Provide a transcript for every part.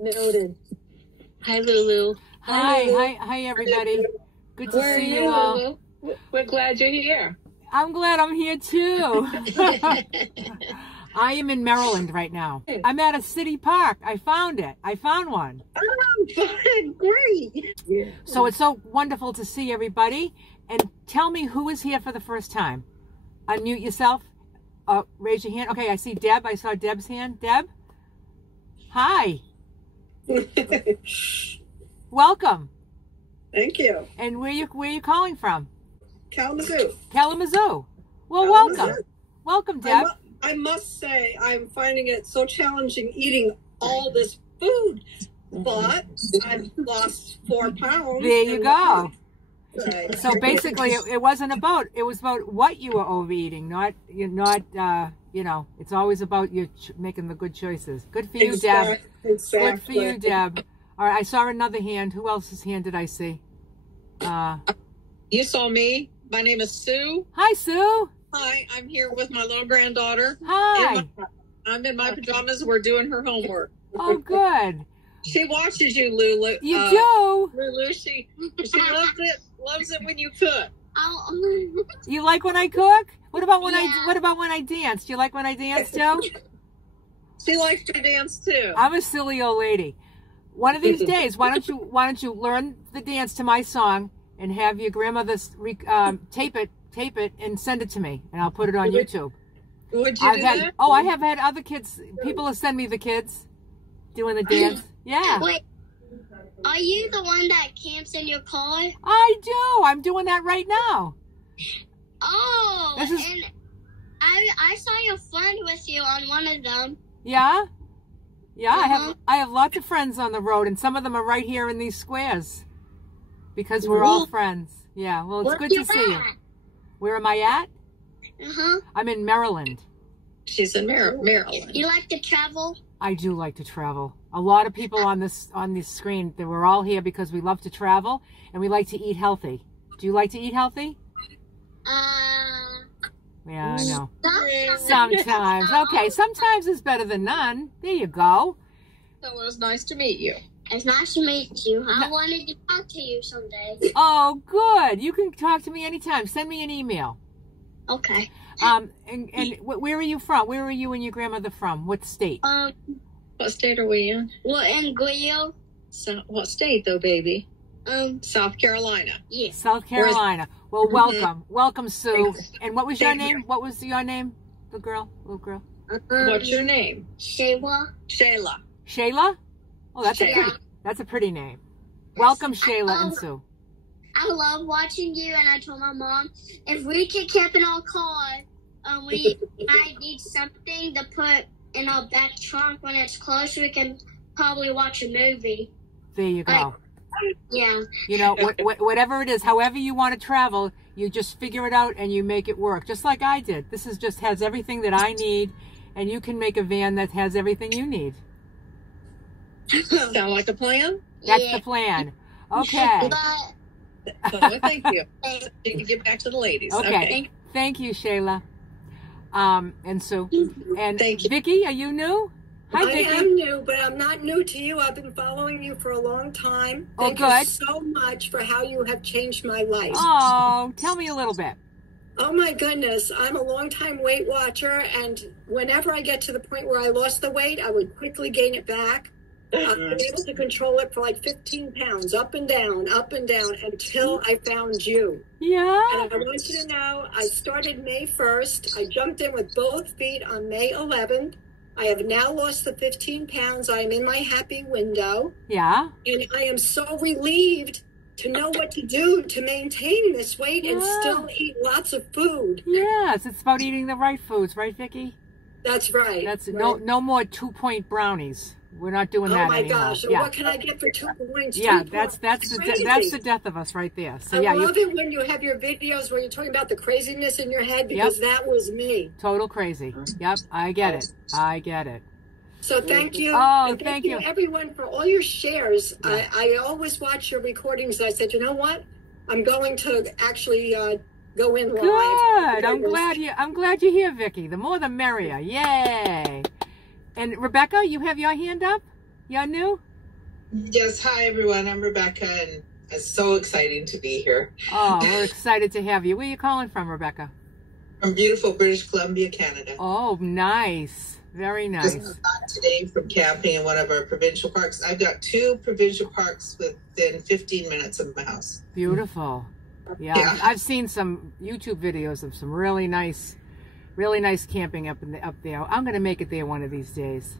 Noted. Hi, Lulu. Hi, everybody. Good to see you all. We're glad you're here. I'm glad I'm here too. I am in Maryland right now. I'm at a city park. I found it. I found one. Oh, fun. Great. Yeah. So it's so wonderful to see everybody. And tell me who is here for the first time. Unmute yourself. Raise your hand. Okay, I see Deb. I saw Deb's hand. Deb? Hi. Welcome. Thank you. And where you calling from? Kalamazoo. Kalamazoo. Well, Kalamazoo. Welcome. Welcome, Deb. I must say, I'm finding it so challenging eating all this food, but I've lost 4 pounds. There you go. Right. So basically, it wasn't about, it was about what you were overeating, not, it's always about you making the good choices. Good for you, Deb. Exactly. Good for you, Deb. All right, I saw another hand. Who else's hand did I see? You saw me. My name is Sue. Hi, Sue. Hi, I'm here with my little granddaughter. Hi. I'm in my pajamas. We're doing her homework. Oh, good. She watches you, Lulu. You do? Lulu, she loves it. Loves it when you cook. You like when I cook? What about when I dance? Do you like when I dance too? She likes to dance too. I'm a silly old lady. One of these days, why don't you learn the dance to my song and have your grandmother tape it and send it to me, and I'll put it on YouTube. Would you do that? Oh, I have had other kids. People have sent me the kids doing the dance. Yeah. Wait, are you the one that camps in your car? I do. I'm doing that right now. Oh, and I saw your friend with you on one of them. Yeah? Yeah, I have lots of friends on the road, and some of them are right here in these squares because we're all friends. Yeah, well, it's good to see you. Where am I at? I'm in Maryland. She's in Maryland. You like to travel? I do like to travel. A lot of people on this screen, that we're all here because we love to travel and we like to eat healthy. Do you like to eat healthy? Yeah, I know. Sometimes. Okay, sometimes is better than none. There you go. So it was nice to meet you. It's nice to meet you. I wanted to talk to you someday. Oh, good. You can talk to me anytime. Send me an email. Okay. And where are you from? Where are you and your grandmother from? What state? What state are we in? We're in Grio. So, what state though, baby? South Carolina. Yes. South Carolina. Well, welcome. Welcome, Sue. And what was your name? What was your name? Little girl. What's your name? Shayla. Shayla? Oh, that's a pretty name. Welcome, Shayla and Sue. I love watching you, and I told my mom, if we could camp in our car, we might need something to put in our back trunk when it's closed. We can probably watch a movie. There you go. Yeah. You know, whatever it is, however you want to travel, you just figure it out and you make it work, just like I did. This has everything that I need, and you can make a van that has everything you need. Sound like a plan? That's the plan. Okay. Thank you. You can get back to the ladies. Okay. Thank you, Shayla. And Sue. And thank you. Vicki, are you new? Hi, Vicki. I am new, but I'm not new to you. I've been following you for a long time. Thank you so much for how you have changed my life. Oh, tell me a little bit. Oh my goodness, I'm a long-time Weight Watcher, and whenever I get to the point where I lost the weight, I would quickly gain it back. I've been able to control it for like 15 pounds, up and down, until I found you. Yeah. And I want you to know, I started May 1st. I jumped in with both feet on May 11th. I have now lost the 15 pounds. I am in my happy window. Yeah. And I am so relieved to know what to do to maintain this weight and still eat lots of food. Yes, it's about eating the right foods, right, Vicki? That's right. That's right. No more 2-point brownies. We're not doing that anymore. Oh my gosh! Yeah. What can I get for 2 points? Yeah, that's the death of us right there. So I love it when you have your videos where you're talking about the craziness in your head, because that was me. Total crazy. Yep, I get it. So thank you. Oh, and thank you everyone for all your shares. Yeah. I always watch your recordings. I said, you know what? I'm going to actually go in live. Good. I'm glad you're here, Vicki. The more the merrier. Yay. And Rebecca, you have your hand up? You're new? Yes, hi everyone. I'm Rebecca, and it's so exciting to be here. Oh, we're excited to have you. Where are you calling from, Rebecca? From beautiful British Columbia, Canada. Oh, nice. Very nice. Just got today from camping in one of our provincial parks. I've got 2 provincial parks within 15 minutes of my house. Beautiful. Yeah. I've seen some YouTube videos of some really nice camping up there. I'm going to make it there one of these days.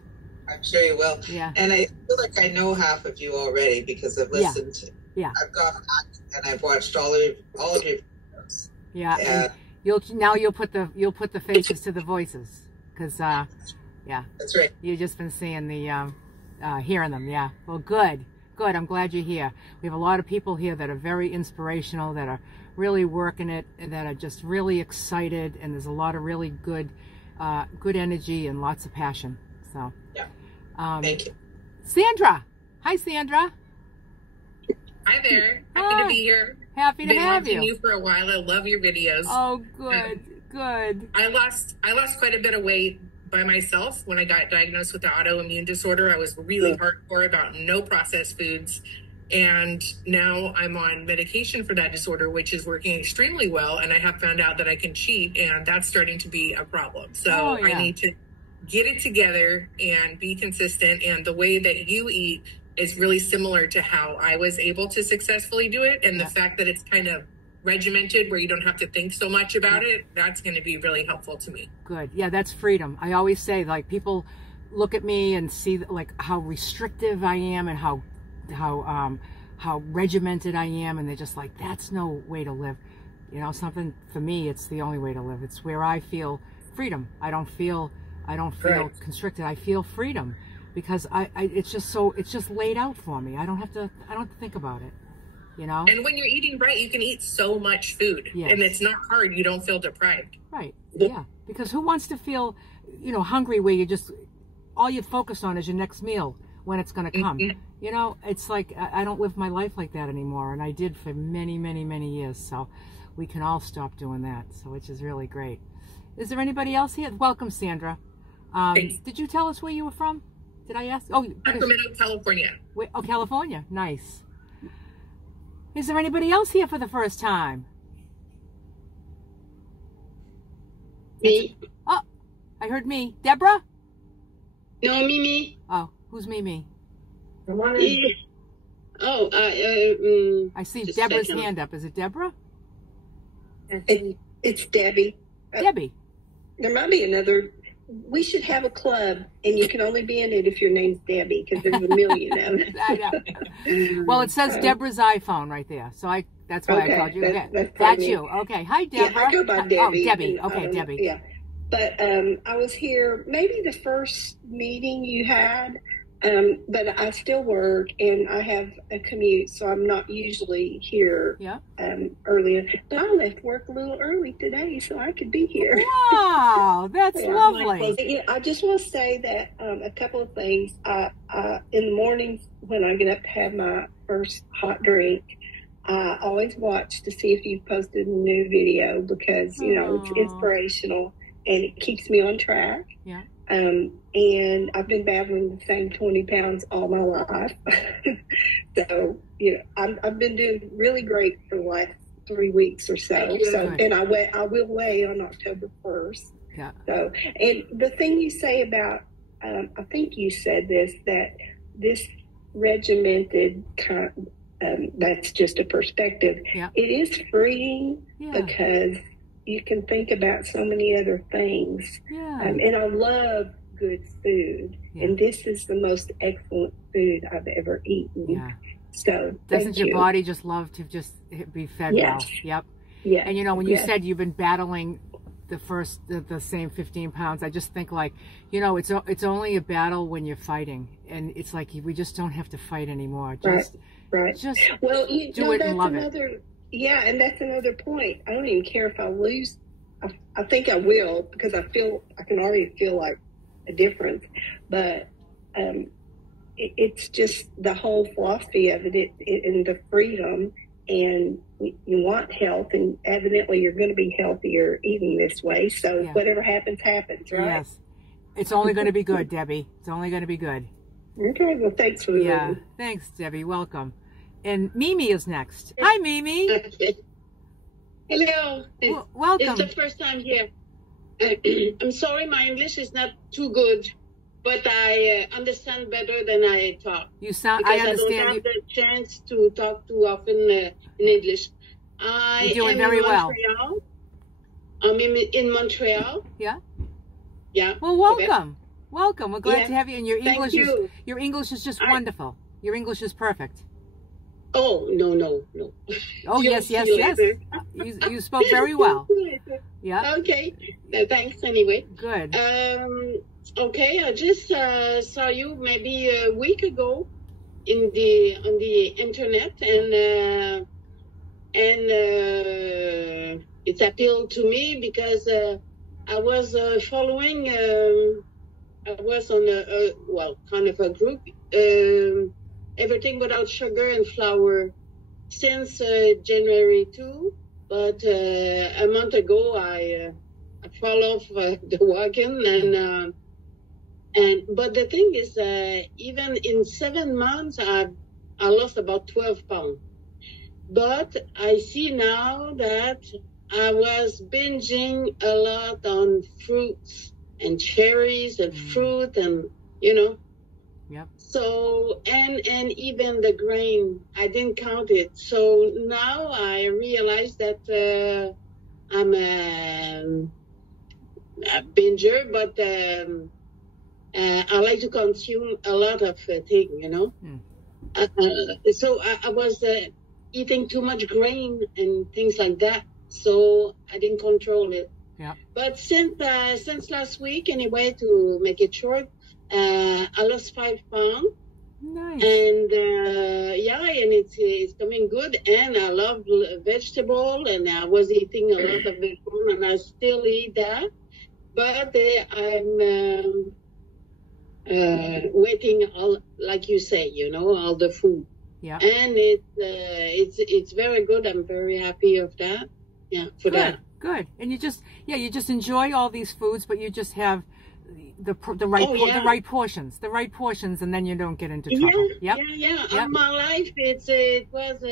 I'm sure you will. Yeah. And I feel like I know half of you already because I've listened to. Yeah. I've gone back and I've watched all of your videos. Yeah. And you'll put the faces to the voices, because yeah. That's right. You've just been seeing the hearing them. Yeah. Well, good. I'm glad you're here. We have a lot of people here that are very inspirational, that are really working it, and that are just really excited, and there's a lot of really good energy and lots of passion. So yeah. Thank you. Sandra. Hi, Sandra. Hi there. Happy to be here. Happy to have you. Been watching you for a while. I love your videos. Oh, good. I lost quite a bit of weight by myself when I got diagnosed with the autoimmune disorder. I was really hardcore about no processed foods. And now I'm on medication for that disorder, which is working extremely well. And I have found out that I can cheat, and that's starting to be a problem. So I need to get it together and be consistent. And the way that you eat is really similar to how I was able to successfully do it. And the fact that it's kind of regimented where you don't have to think so much about it, that's going to be really helpful to me. Good. Yeah, that's freedom. I always say, like, people look at me and see like how restrictive I am and how regimented I am, and they're just like, that's no way to live. You know, something for me, it's the only way to live. It's where I feel freedom. I don't feel constricted. I feel freedom because it's just laid out for me. I don't have to think about it. You know? And when you're eating right, you can eat so much food. Yes. And it's not hard. You don't feel deprived. Right. Yeah. Because who wants to feel, hungry where you just, all you focus on is your next meal when it's going to come. Mm-hmm. You know, it's like, I don't live my life like that anymore. And I did for many, many, many years. So we can all stop doing that. So, which is really great. Is there anybody else here? Welcome, Sandra. Did you tell us where you were from? Did I ask? Oh, Sacramento, California. Wait, California. Nice. Is there anybody else here for the first time? Me. Oh, I heard me. Deborah? No, me. Oh, who's me? Yeah. Oh, I see Deborah's hand up. Is it Deborah? It's Debbie. Debbie. There might be another. We should have a club, and you can only be in it if your name's Debbie, because there's a million of them. I know. Well, it says Deborah's iPhone right there, so that's why I called you. That's you. Okay. Hi, Deborah. Yeah, I go by Debbie. Oh, Debbie. Okay, Debbie. Yeah. But I was here maybe the first meeting you had, but I still work, and I have a commute, so I'm not usually here earlier. But I left work a little early today, so I could be here. Wow, that's lovely. I just want to say that a couple of things. In the mornings when I get up to have my first hot drink, I always watch to see if you've posted a new video because, it's inspirational and it keeps me on track. Yeah. And I've been battling the same 20 pounds all my life. So, I've been doing really great for the last 3 weeks or so. So, and I will weigh on October 1st. Yeah. So, and the thing you say about, I think you said this, that this regimented kind that's just a perspective. Yeah. It is freeing because you can think about so many other things. Yeah. And I love good food. Yeah. And this is the most excellent food I've ever eaten. Yeah. So doesn't your body just love to just be fed well? Yep. Yeah. And when you said you've been battling the same 15 pounds, I just think it's only a battle when you're fighting, and it's like we just don't have to fight anymore. Right. Just do it and love it. Yeah, and that's another point. I don't even care if I lose. I think I will because I can already feel like a difference. But it's just the whole philosophy of it and the freedom. And you want health, and evidently you're going to be healthier eating this way. So whatever happens, happens, right? Yes. It's only going to be good, Debbie. It's only going to be good. Okay, well, thanks for the reading. Thanks, Debbie. Welcome. And Mimi is next. Hi, Mimi. Okay. Hello. Welcome. It's the first time here. I'm sorry, my English is not too good, but I understand better than I talk. You sound. Because I understand. I don't have the chance to talk too often in English. You're doing very well. I'm in Montreal. Yeah. Yeah. Well, welcome. Welcome. We're glad to have you. And your Thank English you. Your English is just wonderful. Your English is perfect. Oh, no. Oh, yes. You spoke very well. Yeah. Okay. Thanks anyway. Good. Okay, I just saw you maybe a week ago on the internet, and it appealed to me because I was following. I was on kind of a group. Everything without sugar and flour since January 2, but a month ago I fall off the wagon, but the thing is, even in 7 months I lost about 12 pounds. But I see now that I was binging a lot on fruits and cherries and fruit, and Yep. So, and even the grain, I didn't count it. So now I realize that I'm a binger, but I like to consume a lot of things, So I was eating too much grain and things like that. So I didn't control it. Yeah. But since last week, anyway, to make it short, I lost 5 pounds. Nice. And and it's coming good. And I love vegetable, and I was eating a lot of vegetable, and I still eat that. But I'm waiting, all like you say, all the food. Yeah. And it's very good. I'm very happy of that. Yeah, for that. Good. And you just enjoy all these foods, but you just have the right portions, and then you don't get into trouble. Yeah. All my life, it was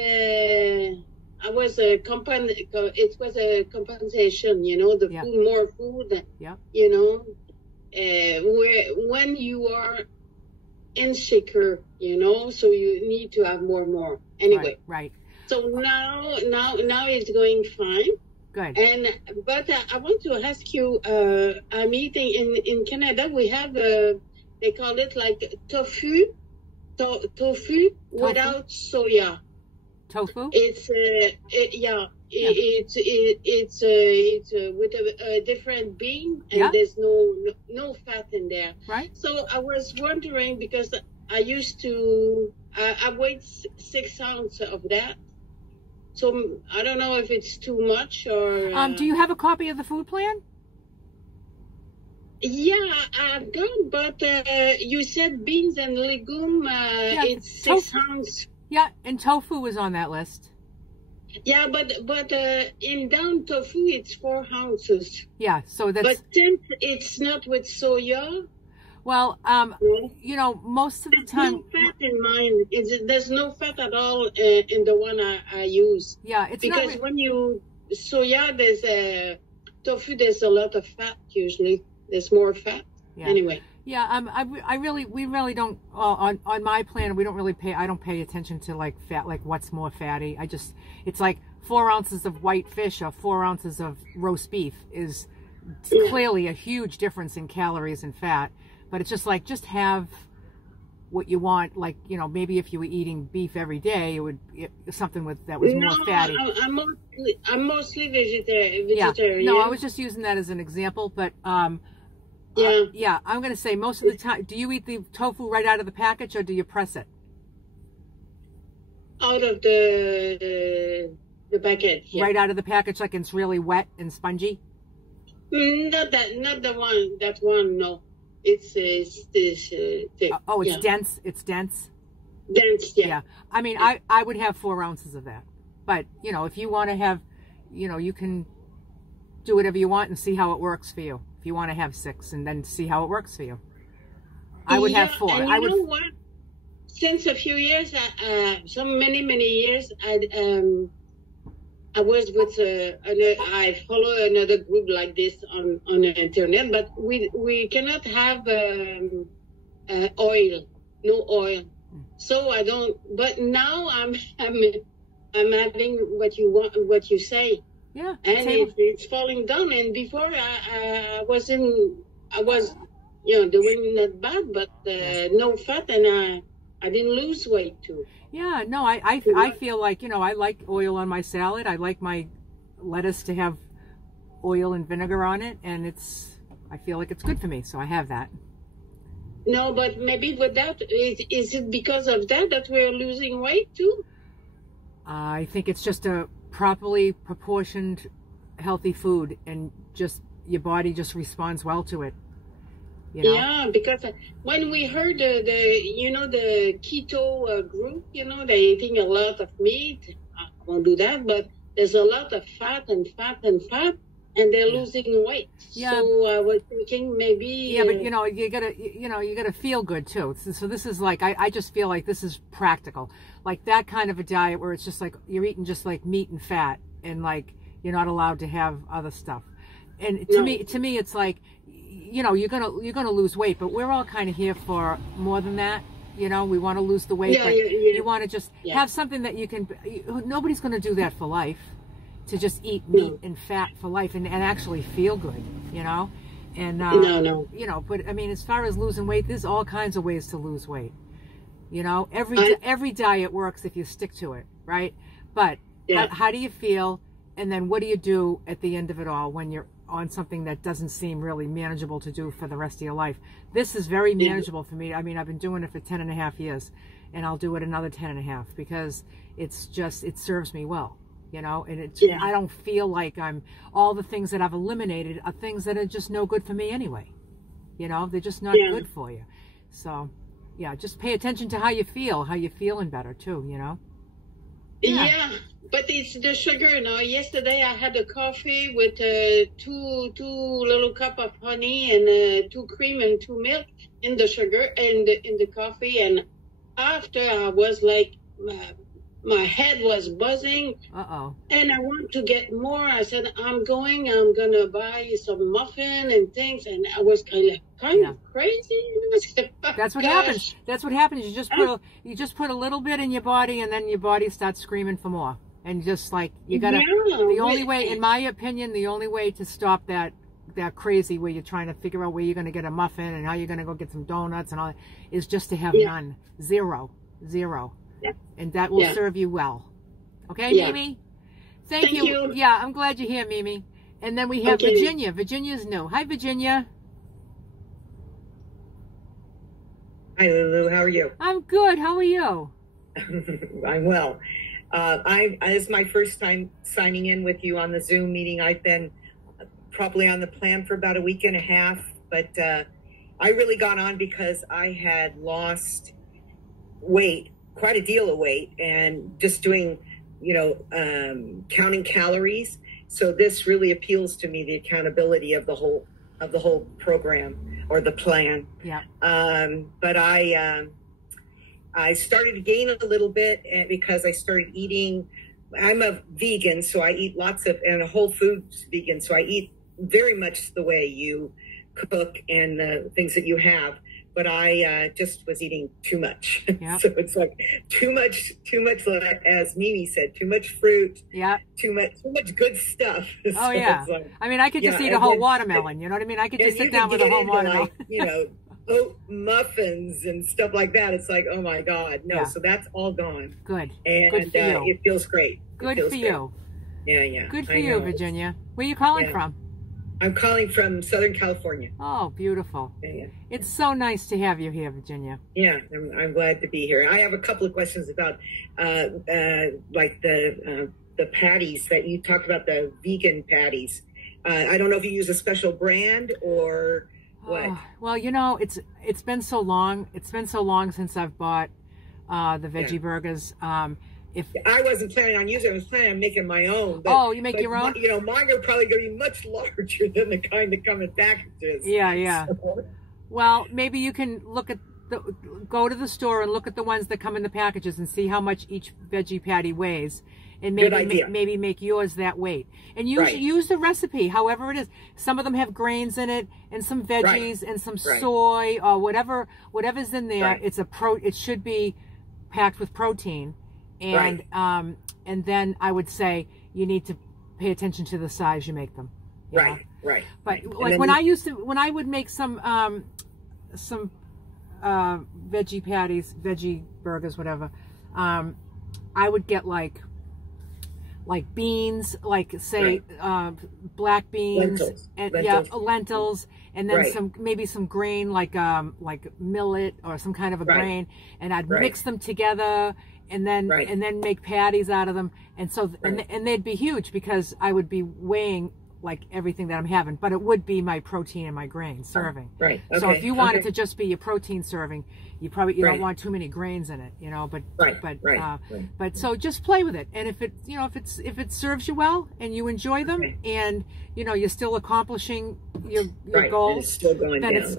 a compensation. The food, more food. Yeah. When you are insecure, so you need to have more. Anyway. Right. So now it's going fine. Good. But I want to ask you, I'm eating in Canada. We have they call it like tofu without soya. Tofu. It's it's with a different bean, and there's no fat in there. Right. So I was wondering, because I used to I weighed 6 ounces of that. So I don't know if it's too much or... do you have a copy of the food plan? Yeah, I've got, but you said beans and legume, it's 6 ounces. Yeah, and tofu was on that list. Yeah, but in down tofu, it's 4 ounces. Yeah, so that's... But since it's not with soya... Well, most of the time... There's no fat in mine. There's no fat at all in the one I use. Yeah, it's because not... when you... Soya, tofu, there's a lot of fat usually. There's more fat. Yeah. Anyway. Yeah, we really don't, on my plan, we don't really I don't pay attention to like fat, like what's more fatty. It's like 4 ounces of white fish or 4 ounces of roast beef is clearly a huge difference in calories and fat. But it's just like, just have what you want. Like, maybe if you were eating beef every day, it would something that was more fatty. I'm mostly vegetarian. Yeah. No, I was just using that as an example. But I'm going to say most of the time, do you eat the tofu right out of the package, or do you press it? Out of the package. Yeah. Right out of the package, like it's really wet and spongy? Not the one. That one, no. It's this thick. Oh, it's dense. It's dense. Dense, yeah. Yeah. I mean, I would have 4 ounces of that. But if you want to have, you can do whatever you want and see how it works for you. If you want to have 6, and then see how it works for you. I would have 4. And you know what? Since a few years, many years, I was with I follow another group like this on the internet, but we cannot have oil, no oil. So I don't. But now I'm having what you say. Yeah. And it's falling down. And before I was doing not bad, but no fat, and I didn't lose weight too. Yeah, no, I feel like, I like oil on my salad. I like my lettuce to have oil and vinegar on it, and I feel like it's good for me, so I have that. No, but maybe with that, is it because of that we're losing weight too? I think it's just a properly proportioned, healthy food, and just your body just responds well to it. Yeah, because when we heard the keto group, they're eating a lot of meat. I won't do that, but there's a lot of fat, and they're losing weight. Yeah. So I was thinking maybe. Yeah, but you gotta feel good too. So this is like, I just feel like this is practical, like that kind of a diet where it's just like you're eating just like meat and fat, and like you're not allowed to have other stuff. And to me, it's like, you're gonna lose weight, but we're all kind of here for more than that. We want to lose the weight, but you want to just have something that you can. Nobody's going to do that for life, to just eat meat and fat for life and actually feel good, And no. But I mean, as far as losing weight, there's all kinds of ways to lose weight. Every diet works if you stick to it, right? But how do you feel, and then what do you do at the end of it all when you're on something that doesn't seem really manageable to do for the rest of your life? This is very manageable for me. I mean, I've been doing it for 10 and a half years, and I'll do it another 10 and a half because it serves me well, and I don't feel like all the things that I've eliminated are things that are just no good for me anyway. They're just not good for you. So just pay attention to how you're feeling better too, Yeah, but it's the sugar. Yesterday I had a coffee with two little cup of honey and 2 cream and 2 milk in the sugar and in the coffee. And after I was like, my head was buzzing. And I want to get more. I said, I'm gonna buy some muffin and things. And I was kind of crazy. That's what happens. That's what happens. You just put a little bit in your body, and then your body starts screaming for more. And just like you gotta. The only way, in my opinion, the only way to stop that crazy where you're trying to figure out where you're gonna get a muffin and how you're gonna go get some donuts and all that is just to have none. Zero. Yeah. And that will serve you well. Okay, Mimi? Thank you. Yeah, I'm glad you're here, Mimi. And then we have Virginia. Virginia's new. Hi, Virginia. Hi, Lulu. How are you? I'm good. How are you? I'm well. This is my first time signing in with you on the Zoom meeting. I've been probably on the plan for about a week and a half, but I really got on because I had lost weight, quite a deal of weight, and just doing, counting calories. So this really appeals to me, the accountability of the whole program or the plan. Yeah. But I started to gain a little bit because I started eating. I'm a vegan, so I eat and a whole foods vegan, so I eat very much the way you cook and the things that you have. But I just was eating too much. Yep. So it's like too much, as Mimi said, too much fruit. Yeah. Too much good stuff. Oh, so yeah. Like, I mean, I could just eat a whole watermelon. You know what I mean? I could just sit down with a whole watermelon. Oat muffins and stuff like that. It's like, oh my God. No. Yeah. So that's all gone. Good. And good for you. It feels great. Good for you. Yeah. Good for you, Virginia. Where are you calling from? I'm calling from Southern California. Oh, beautiful. Yeah. It's so nice to have you here, Virginia. Yeah, I'm glad to be here. I have a couple of questions about like the patties that you talked about, the vegan patties. I don't know if you use a special brand or what. Well, it's been so long. It's been so long since I've bought the veggie burgers. I wasn't planning on using it. I was planning on making my own. But, you make your own? Mine are probably going to be much larger than the kind that come in packages. Yeah. So, Well, maybe you can go to the store and look at the ones that come in the packages and see how much each veggie patty weighs, and maybe make yours that weight. And use the recipe, however it is. Some of them have grains in it, and some veggies, and some soy, or whatever's in there. It's it should be packed with protein, and then I would say you need to pay attention to the size you make them. Right. But like when I would make some veggie patties, veggie burgers, whatever, I would get like beans, like say black beans, lentils, and then maybe some grain like millet or some kind of a grain, and I'd mix them together and then make patties out of them, and so and they'd be huge because I would be weighing like everything that I'm having, but it would be my protein and my grain serving. Right. Okay. So if you want it to just be your protein serving, you don't want too many grains in it, you know. But so just play with it, and if it serves you well and you enjoy them, and you're still accomplishing your goals, and it's still going then down,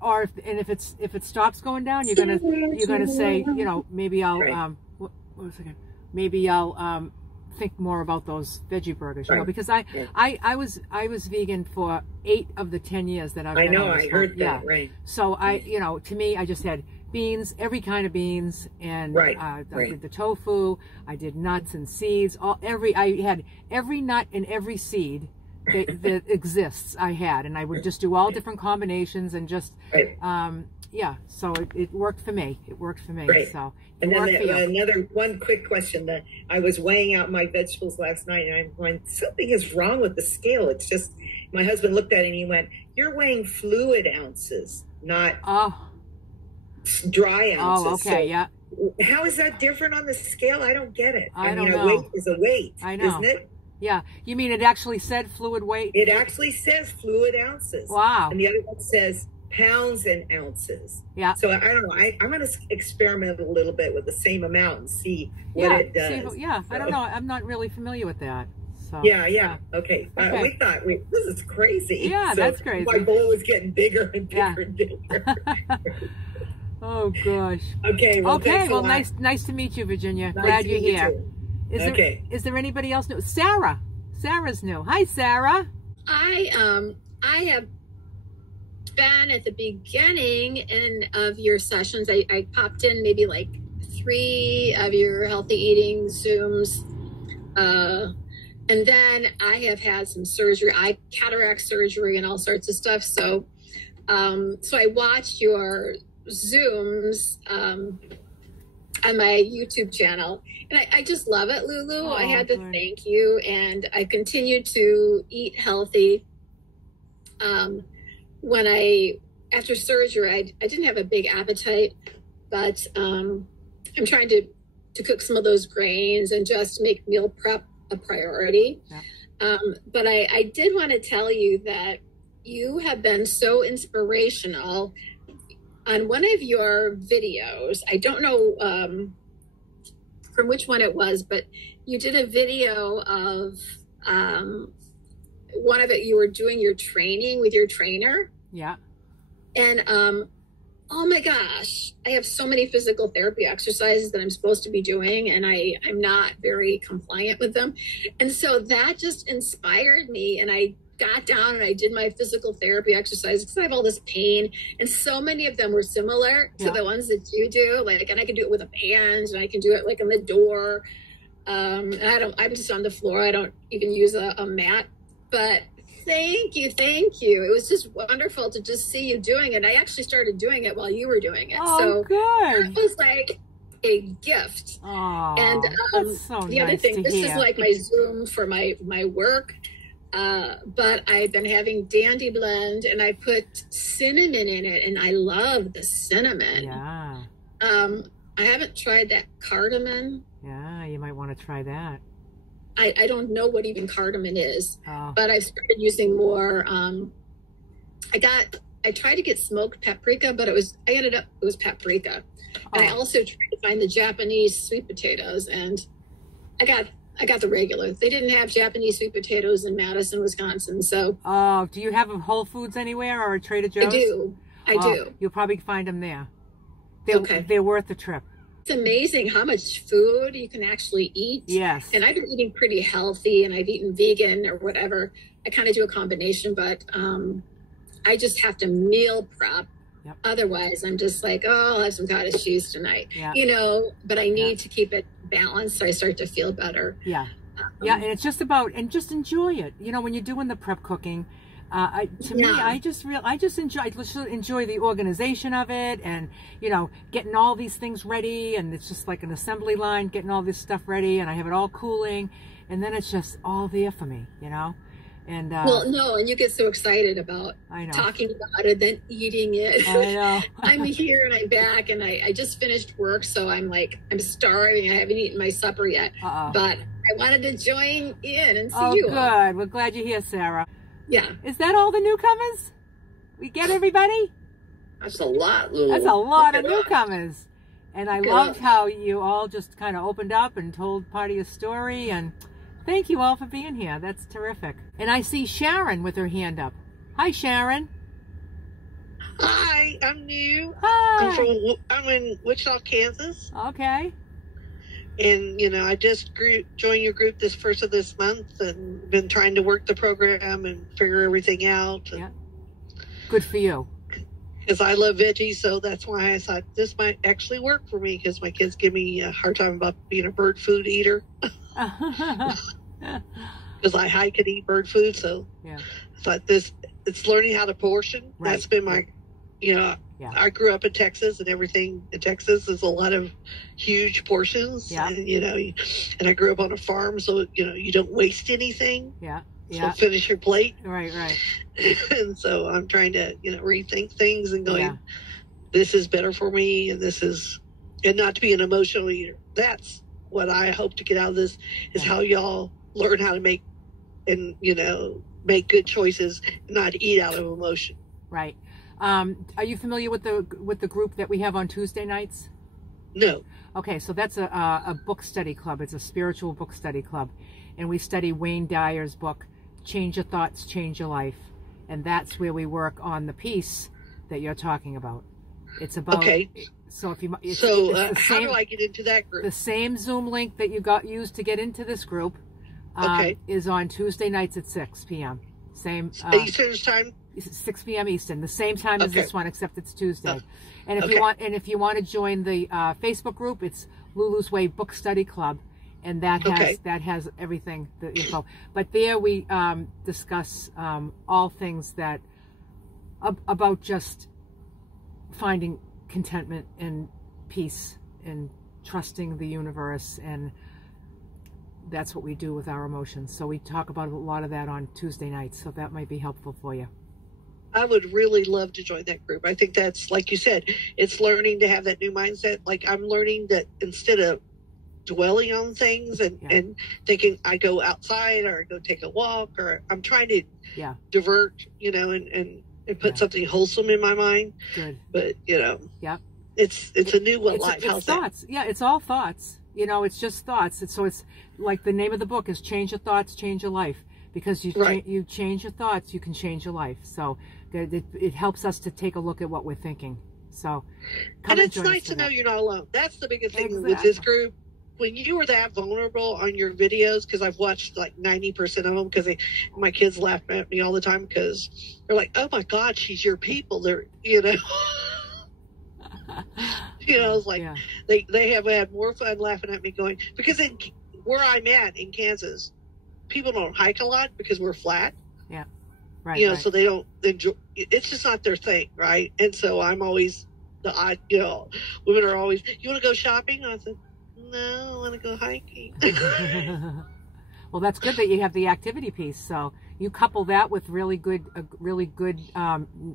or if it stops going down, you're gonna say, maybe I'll think more about those veggie burgers, because I was vegan for 8 of the 10 years that I've been on this I heard that, So to me, I just had beans, every kind of beans, and I did the tofu, I did nuts and seeds, I had every nut and every seed that exists, I had, and I would just do all different combinations and just so it worked for me. So and then one quick question, that I was weighing out my vegetables last night, and I'm going, something is wrong with the scale. It's just, my husband looked at it and he went, you're weighing fluid ounces, not dry ounces. Oh, okay, so how is that different on the scale? I don't get it. I don't know. A weight is a weight, isn't it? Yeah, you mean it actually said fluid weight? It actually says fluid ounces. Wow. And the other one says pounds and ounces. Yeah. So I don't know. I'm going to experiment a little bit with the same amount and see what it does. I don't know. I'm not really familiar with that. So Okay. We thought this is crazy. Yeah, so that's crazy. My bowl was getting bigger and bigger and bigger. Oh gosh. Okay. Well, nice to meet you, Virginia. Glad you're here. Is there anybody else new? Sarah's new. Hi, Sarah. I have been at the beginning of your sessions. I popped in maybe like 3 of your healthy eating Zooms. And then I have had some surgery, cataract surgery and all sorts of stuff. So I watched your Zooms on my YouTube channel, and I just love it, Lulu. I had to thank you, and I continue to eat healthy. After surgery, I didn't have a big appetite, but I'm trying to cook some of those grains and just make meal prep a priority. Yeah. But I did want to tell you that you have been so inspirational. On one of your videos, I don't know from which one it was, but you did a video of one of it, you were doing your training with your trainer. Yeah. And oh my gosh, I have so many physical therapy exercises that I'm supposed to be doing, and I'm not very compliant with them. And so that just inspired me, and I got down and I did my physical therapy exercises because I have all this pain, and so many of them were similar to the ones that you do. And I can do it with a band, and I can do it like on the door. And I'm just on the floor. I don't even use a mat. But thank you. It was just wonderful to just see you doing it. I actually started doing it while you were doing it. Oh, so good. It was like a gift. Oh, and that's so the other nice thing, to this hear. is like my Zoom for my work. But I've been having Dandy Blend, and I put cinnamon in it, and I love the cinnamon. Yeah. I haven't tried that cardamom. Yeah, you might want to try that. I don't know what even cardamom is, Oh. but I've started using more. I tried to get smoked paprika, but it was paprika. And I also tried to find the Japanese sweet potatoes, and I got the regular. They didn't have Japanese sweet potatoes in Madison, Wisconsin. So do you have a Whole Foods anywhere or a Trader Joe's? I do. I do. You'll probably find them there. Okay. They're worth the trip. It's amazing how much food you can actually eat. Yes. And I've been eating pretty healthy, and I've eaten vegan or whatever. I kind of do a combination, but I just have to meal prep. Yep. Otherwise, I'm just like, oh, I'll have some cottage cheese tonight. Yeah. You know, but I need to keep it balanced so I start to feel better. Yeah. Yeah, and it's just about, and just enjoy it. You know, when you're doing the prep cooking, I just enjoy the organization of it, and you know, getting all these things ready, and it's just like an assembly line, getting all this stuff ready, and I have it all cooling, and then it's just all there for me, you know. And and you get so excited about talking about it, then eating it. I know. I'm here and I'm back, and I just finished work, so I'm starving. I haven't eaten my supper yet, but I wanted to join in and see you. Oh, good. All. We're glad you're here, Sarah. Yeah. Is that all the newcomers? We get everybody? That's a lot, Lou. That's a lot of newcomers. And I loved how you all just kind of opened up and told part of your story. And thank you all for being here. That's terrific. And I see Sharon with her hand up. Hi, Sharon. Hi, I'm new. Hi. I'm in Wichita, Kansas. Okay. And, you know, I just joined your group this first of this month and been trying to work the program and figure everything out. Yeah. Good for you. Because I love veggies, so that's why I thought this might actually work for me, because my kids give me a hard time about being a bird food eater. Because I hike and eat bird food, so I thought it's learning how to portion. Right. That's been my, you know, I grew up in Texas, and everything in Texas is a lot of huge portions. Yeah. And, you know, and I grew up on a farm, so, you know, you don't waste anything. Yeah. So finish your plate. Right. And so I'm trying to, you know, rethink things and going, this is better for me, and not to be an emotional eater. That's what I hope to get out of this, is how y'all learn how to make, and, you know, make good choices, not eat out of emotion. Right. Are you familiar with the group that we have on Tuesday nights? No. Okay, so that's a book study club. It's a spiritual book study club, and we study Wayne Dyer's book, Change Your Thoughts, Change Your Life, and that's where we work on the piece that you're talking about. It's about so if you how do I get into that group? The same Zoom link that you used to get into this group is on Tuesday nights at 6 p.m. Same Eastern time. 6 p.m. Eastern, the same time as this one, except it's Tuesday. And if you want to join the Facebook group, it's Lulu's Way Book Study Club, and that has everything, the info. But there we discuss all things that about just finding contentment and peace and trusting the universe, and that's what we do with our emotions. So we talk about a lot of that on Tuesday nights, so that might be helpful for you. I would really love to join that group. I think that's, like you said, it's learning to have that new mindset. Like, I'm learning that instead of dwelling on things and thinking I go outside or go take a walk, or I'm trying to divert, you know, and put something wholesome in my mind. Good. But, you know, it's a new life. It's thoughts. That? Yeah, it's all thoughts. You know, it's just thoughts. So it's like the name of the book is Change Your Thoughts, Change Your Life. Because you change your thoughts, you can change your life. So it helps us to take a look at what we're thinking. So and it's nice to know you're not alone. That's the biggest thing with this group. When you were that vulnerable on your videos, because I've watched like 90% of them, because my kids laugh at me all the time because they're like, "Oh my God, she's your people." They're, you know, you know, it's like they have had more fun laughing at me going, because where I'm at in Kansas, people don't hike a lot because we're flat. Yeah. Right. You know, so they don't enjoy, it's just not their thing. Right. And so I'm always you know, women are always, "You want to go shopping?" And I said, "No, I want to go hiking." Well, that's good that you have the activity piece. So you couple that with a really good,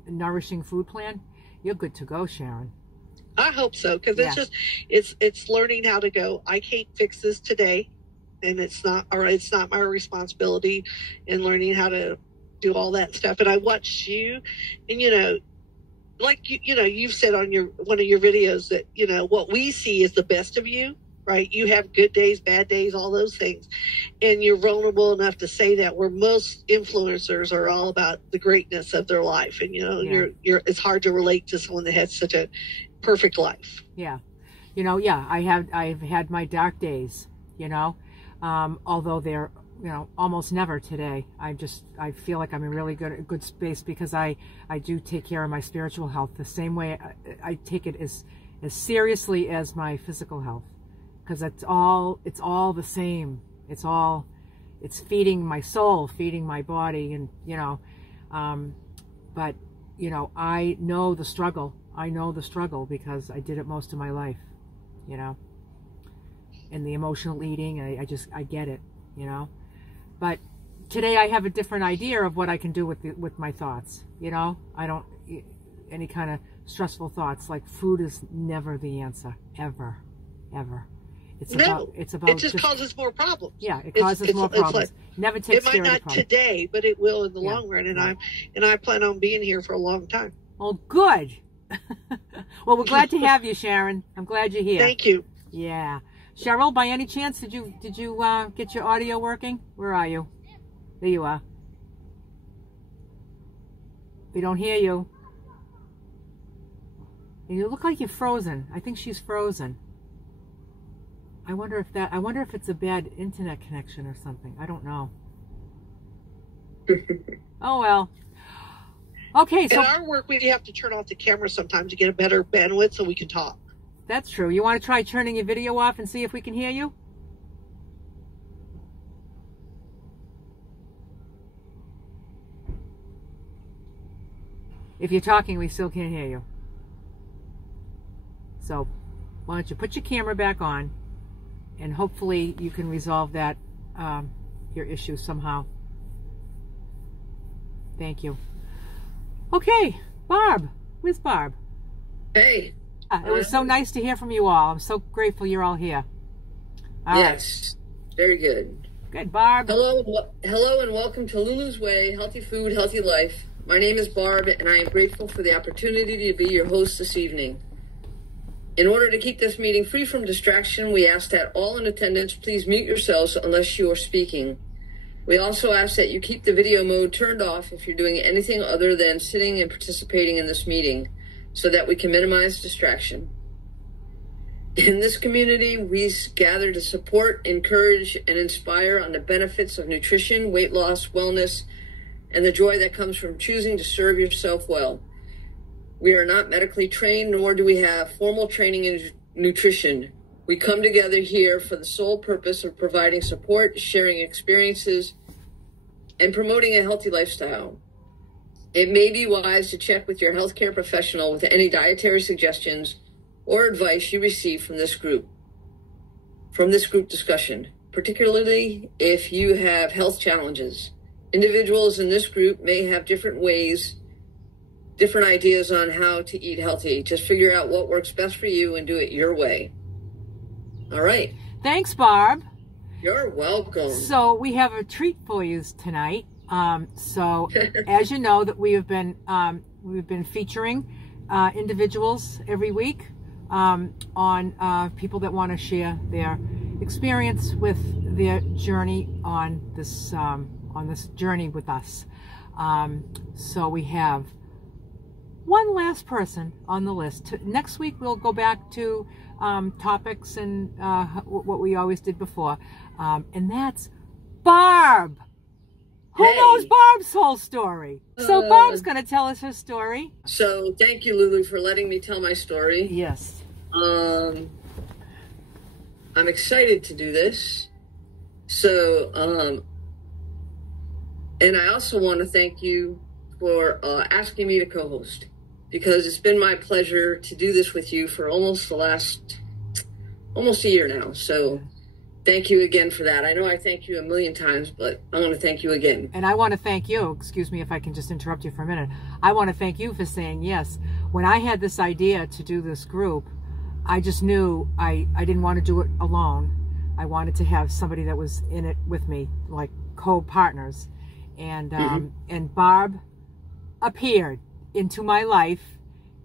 nourishing food plan. You're good to go, Sharon. I hope so. Cause it's learning how to go, I can't fix this today. And it's not my responsibility, in learning how to do all that stuff. And I watched you, and, you know, like, you know, you've said on one of your videos that, you know, what we see is the best of you, right? You have good days, bad days, all those things. And you're vulnerable enough to say that, where most influencers are all about the greatness of their life. And, you know, it's hard to relate to someone that has such a perfect life. Yeah. You know, yeah, I've had my dark days, you know, although they're, you know, almost never today. I feel like I'm in really good space because I do take care of my spiritual health the same way I take it as seriously as my physical health, because it's all the same. It's feeding my soul, feeding my body, and, you know, but, you know, I know the struggle because I did it most of my life, you know, and the emotional eating, I get it, you know. But today I have a different idea of what I can do with my thoughts. You know, I don't, any kind of stressful thoughts, like food is never the answer, ever. It's about it just causes more problems. Yeah, it causes more problems. Never takes care of the problem. It might not today, but it will in the long run. And I plan on being here for a long time. Well, good. Well, we're glad to have you, Sharon. I'm glad you're here. Thank you. Yeah. Cheryl, by any chance, did you get your audio working? Where are you? There you are. We don't hear you. And you look like you're frozen. I think she's frozen. I wonder if it's a bad internet connection or something. I don't know. Oh well. Okay, so in our work we have to turn off the camera sometimes to get a better bandwidth so we can talk. That's true. You want to try turning your video off and see if we can hear you? If you're talking, we still can't hear you. So why don't you put your camera back on, and hopefully you can resolve that, your issue somehow. Thank you. Okay, Barb. Where's Barb? Hey. It was so nice to hear from you all. I'm so grateful you're all here. Yes, very good. Good, Barb. Hello, and welcome to Lulu's Way, Healthy Food, Healthy Life. My name is Barb, and I am grateful for the opportunity to be your host this evening. In order to keep this meeting free from distraction, we ask that all in attendance please mute yourselves unless you are speaking. We also ask that you keep the video mode turned off if you're doing anything other than sitting and participating in this meeting, so that we can minimize distraction. In this community, we gather to support, encourage, and inspire on the benefits of nutrition, weight loss, wellness, and the joy that comes from choosing to serve yourself well. We are not medically trained, nor do we have formal training in nutrition. We come together here for the sole purpose of providing support, sharing experiences, and promoting a healthy lifestyle. It may be wise to check with your healthcare professional with any dietary suggestions or advice you receive from this group discussion, particularly if you have health challenges. Individuals in this group may have different ideas on how to eat healthy. Just figure out what works best for you and do it your way. All right. Thanks, Barb. You're welcome. So we have a treat for you tonight. So as you know, that we've been featuring individuals every week on people that want to share their experience with their journey on this journey with us. So we have one last person on the list. Next week we'll go back to topics and what we always did before, and that's Barb. Who knows Barb's whole story? So Barb's going to tell us her story. So thank you, Lulu, for letting me tell my story. Yes. I'm excited to do this. So, and I also want to thank you for asking me to co-host, because it's been my pleasure to do this with you for almost a year now. So thank you again for that. I know I thank you a million times, but I want to thank you again. And I want to thank you. Excuse me if I can just interrupt you for a minute. I want to thank you for saying yes. When I had this idea to do this group, I just knew I didn't want to do it alone. I wanted to have somebody that was in it with me, like co-partners. And and Barb appeared into my life,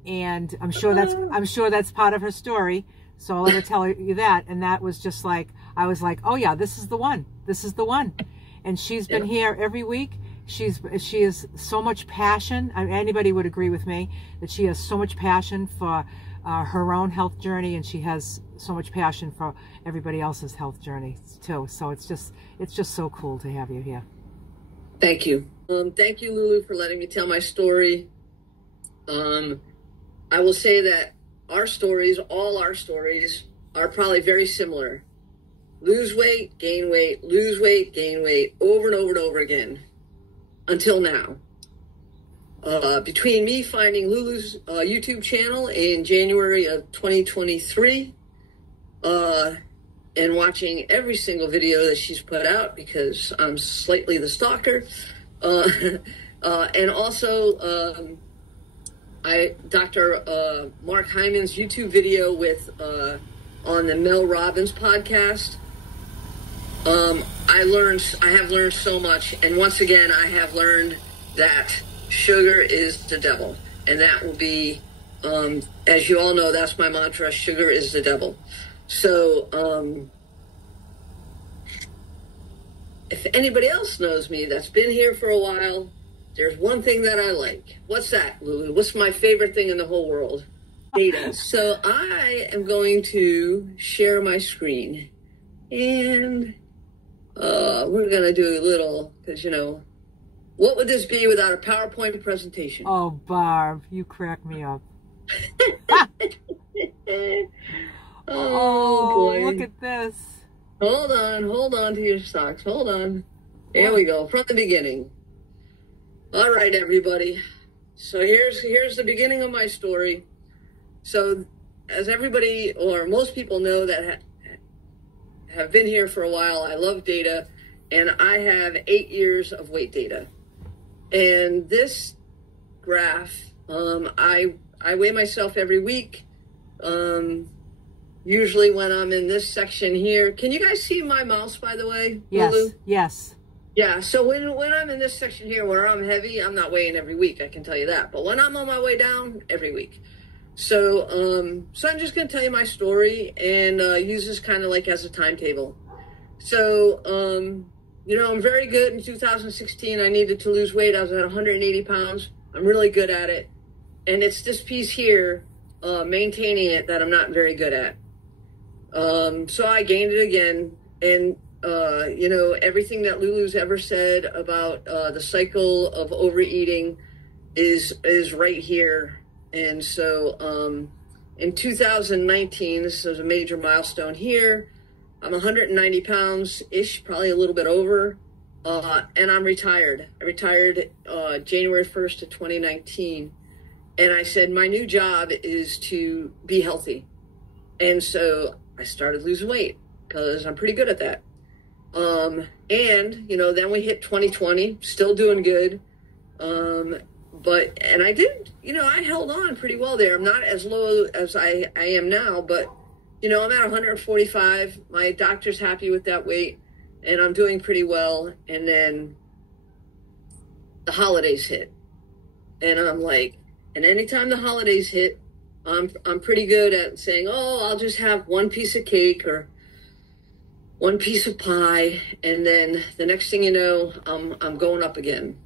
and I'm sure that's part of her story. So I'll let her tell you that. And that was just like, I was like, oh yeah, this is the one. This is the one. And she's been here every week. She has so much passion. Anybody would agree with me that she has so much passion for her own health journey, and she has so much passion for everybody else's health journey too. So it's just so cool to have you here. Thank you. Thank you, Lulu, for letting me tell my story. I will say that our stories, all our stories, are probably very similar. Lose weight, gain weight, lose weight, gain weight, over and over and over again, until now. Between me finding Lulu's YouTube channel in January of 2023, and watching every single video that she's put out, because I'm slightly the stalker, and also Dr. Mark Hyman's YouTube video with on the Mel Robbins podcast. I have learned so much, and once again, I have learned that sugar is the devil, and that will be, as you all know, that's my mantra: sugar is the devil. So, if anybody else knows me that's been here for a while, there's one thing that I like. What's that, Lulu? What's my favorite thing in the whole world? Data. So I am going to share my screen, and we're going to do a little, because, you know, what would this be without a PowerPoint presentation? Oh, Barb, you crack me up. Oh, boy. Look at this. Hold on to your socks. Hold on. There we go, from the beginning. All right, everybody. So here's the beginning of my story. So, as everybody, or most people know that have been here for a while, I love data, and I have 8 years of weight data. And this graph, I weigh myself every week. Usually when I'm in this section here. Can you guys see my mouse, by the way? Yes. Lulu? Yes. Yeah, so when I'm in this section here where I'm heavy, I'm not weighing every week, I can tell you that. But when I'm on my way down, every week. So so I'm just going to tell you my story and use this kind of like as a timetable. So, you know, I'm very good. In 2016, I needed to lose weight. I was at 180 pounds. I'm really good at it. And it's this piece here, maintaining it, that I'm not very good at. So I gained it again. And, you know, everything that Lulu's ever said about the cycle of overeating is right here. And so in 2019, this is a major milestone here. I'm 190 pounds-ish, probably a little bit over, and I'm retired. I retired January 1st of 2019, and I said my new job is to be healthy. And so I started losing weight because I'm pretty good at that. And, you know, then we hit 2020, still doing good. And I did, you know, I held on pretty well there. I'm not as low as I am now, but, you know, I'm at 145. My doctor's happy with that weight, and I'm doing pretty well. And then the holidays hit, and I'm like, and anytime the holidays hit, I'm pretty good at saying, oh, I'll just have one piece of cake or one piece of pie, and then the next thing you know, I'm going up again.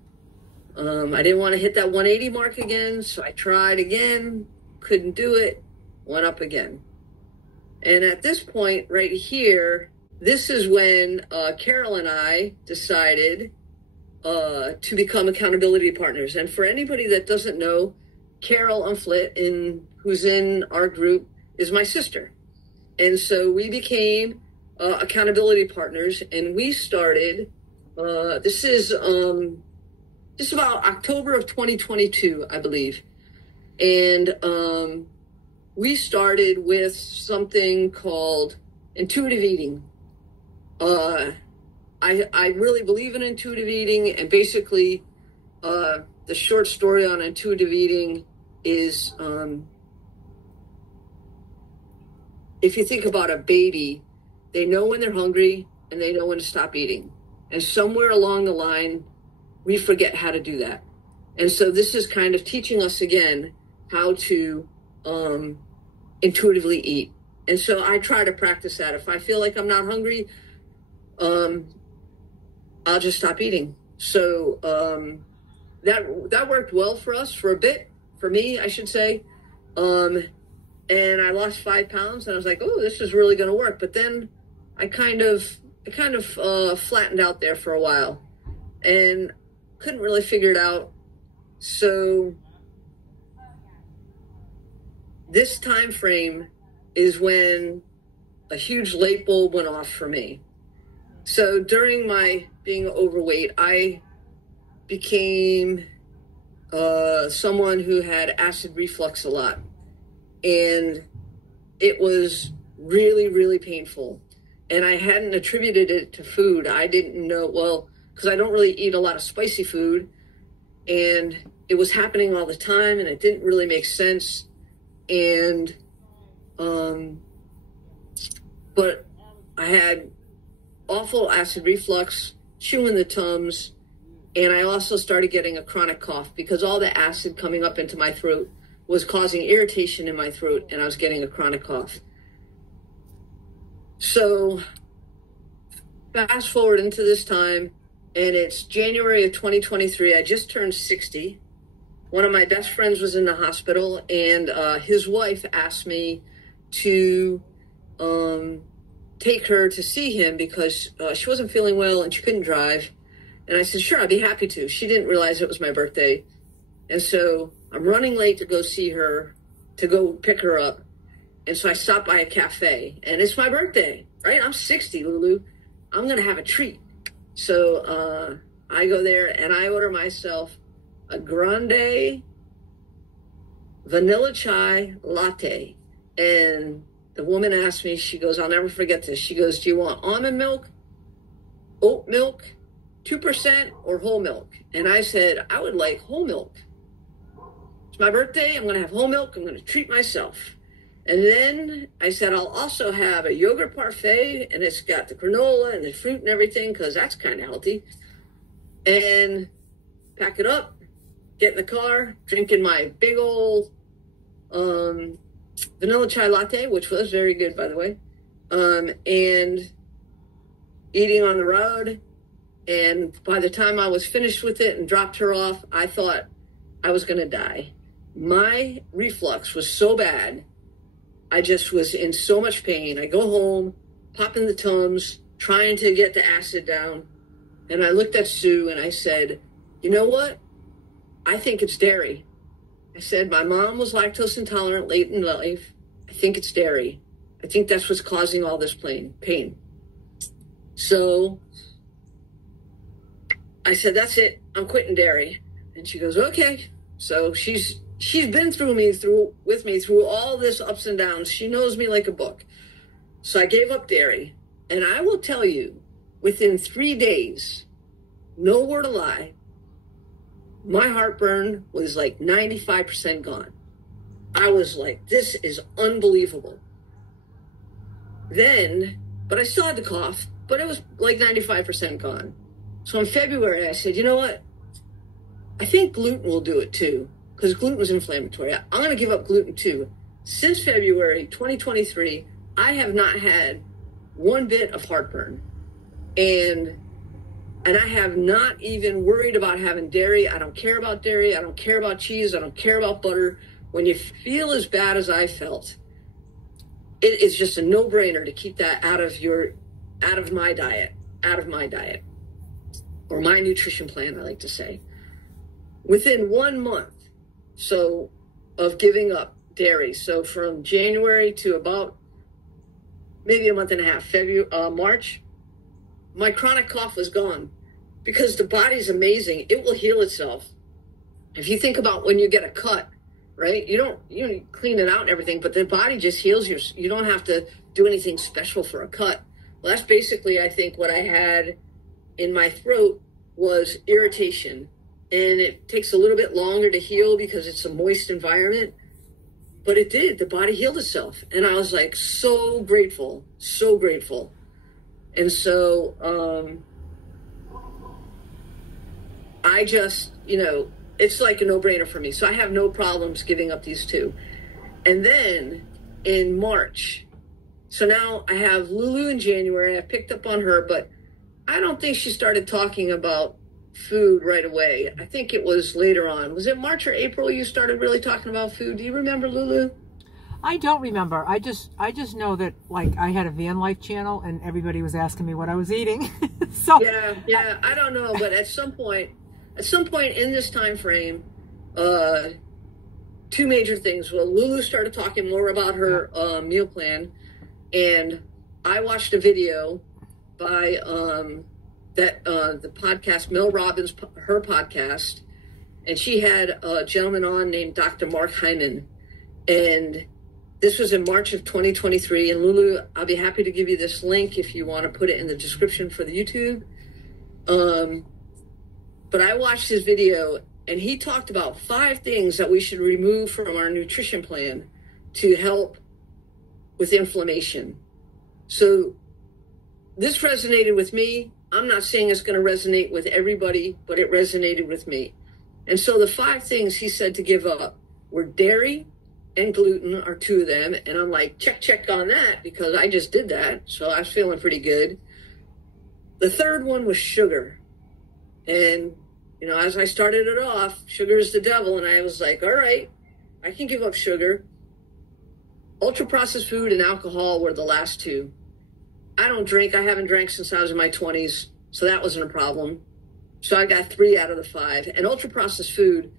I didn't want to hit that 180 mark again, so I tried again, couldn't do it, went up again. And at this point right here, this is when Carol and I decided to become accountability partners. And for anybody that doesn't know, Carol Umflit, who's in our group, is my sister. And so we became accountability partners, and we started, this is about October of 2022, I believe. And we started with something called intuitive eating. I really believe in intuitive eating, and basically the short story on intuitive eating is if you think about a baby, they know when they're hungry and they know when to stop eating. And somewhere along the line, we forget how to do that. And so this is kind of teaching us again how to intuitively eat. And so I try to practice that. If I feel like I'm not hungry, I'll just stop eating. So that worked well for us for a bit, for me, I should say. And I lost 5 pounds, and I was like, oh, this is really going to work. But then I kind of flattened out there for a while and couldn't really figure it out. So this time frame is when a huge light bulb went off for me. So during my being overweight, I became someone who had acid reflux a lot. And it was really, really painful. And I hadn't attributed it to food. I didn't know, well, because I don't really eat a lot of spicy food. And it was happening all the time, and it didn't really make sense. And, but I had awful acid reflux, chewing the Tums, and I also started getting a chronic cough because all the acid coming up into my throat was causing irritation in my throat, and I was getting a chronic cough. So fast forward into this time, and it's January of 2023. I just turned 60. One of my best friends was in the hospital, and his wife asked me to take her to see him because she wasn't feeling well and she couldn't drive. And I said, sure, I'd be happy to. She didn't realize it was my birthday. And so I'm running late to go see her, to go pick her up. And so I stopped by a cafe, and it's my birthday, right? I'm 60, Lulu. I'm going to have a treat. So I go there and I order myself a grande vanilla chai latte. And the woman asked me, she goes, I'll never forget this. She goes, do you want almond milk, oat milk, 2%, or whole milk? And I said, I would like whole milk. It's my birthday. I'm going to have whole milk. I'm going to treat myself. And then I said, I'll also have a yogurt parfait, and it's got the granola and the fruit and everything, because that's kind of healthy. And pack it up, get in the car, drinking my big old vanilla chai latte, which was very good, by the way, and eating on the road. And by the time I was finished with it and dropped her off, I thought I was going to die. My reflux was so bad. I just was in so much pain. I go home, popping the Tums, trying to get the acid down. And I looked at Sue and I said, you know what? I think it's dairy. I said, my mom was lactose intolerant late in life. I think it's dairy. I think that's what's causing all this pain. So I said, that's it. I'm quitting dairy. And she goes, okay. So she's been with me through all this ups and downs. She knows me like a book. So I gave up dairy. And I will tell you, within 3 days, no word of lie, my heartburn was like 95% gone. I was like, this is unbelievable. Then, but I still had the cough, but it was like 95% gone. So in February, I said, you know what? I think gluten will do it too, because gluten was inflammatory. I'm going to give up gluten too. Since February 2023, I have not had one bit of heartburn. And I have not even worried about having dairy. I don't care about dairy. I don't care about cheese. I don't care about butter. When you feel as bad as I felt, it is just a no-brainer to keep that out of my diet, or my nutrition plan, I like to say. Within 1 month, so of giving up dairy, so from January to about maybe a month and a half, March, my chronic cough was gone, because the body's amazing. It will heal itself. If you think about when you get a cut, right? You don't clean it out and everything, but the body just heals you don't have to do anything special for a cut. Well, that's basically, I think, what I had in my throat was irritation. And it takes a little bit longer to heal because it's a moist environment. But it did. The body healed itself. And I was like, so grateful, so grateful. And so I just, it's like a no-brainer for me. So I have no problems giving up these two. And then in March, So now I have Lulu in January. I picked up on her, but I don't think she started talking about food right away. I think it was later on. Was it March or April you started really talking about food? Do you remember, Lulu? I don't remember. I just know that, like, I had a van life channel and everybody was asking me what I was eating. So yeah, I don't know, but at some point in this time frame, two major things. Well, Lulu started talking more about her meal plan, and I watched a video by the podcast, Mel Robbins, her podcast, and she had a gentleman on named Dr. Mark Hyman, and this was in March of 2023. And Lulu, I'll be happy to give you this link if you want to put it in the description for the YouTube. But I watched his video, and he talked about 5 things that we should remove from our nutrition plan to help with inflammation. So this resonated with me. I'm not saying it's going to resonate with everybody, but it resonated with me. And so the 5 things he said to give up were dairy and gluten are 2 of them. And I'm like, check on that, because I just did that. So I was feeling pretty good. The third one was sugar. And, you know, as I started it off, sugar is the devil. And I was like, all right, I can give up sugar. Ultra-processed food and alcohol were the last 2. I don't drink. I haven't drank since I was in my 20s. So that wasn't a problem. So I got 3 out of the 5. And ultra-processed food,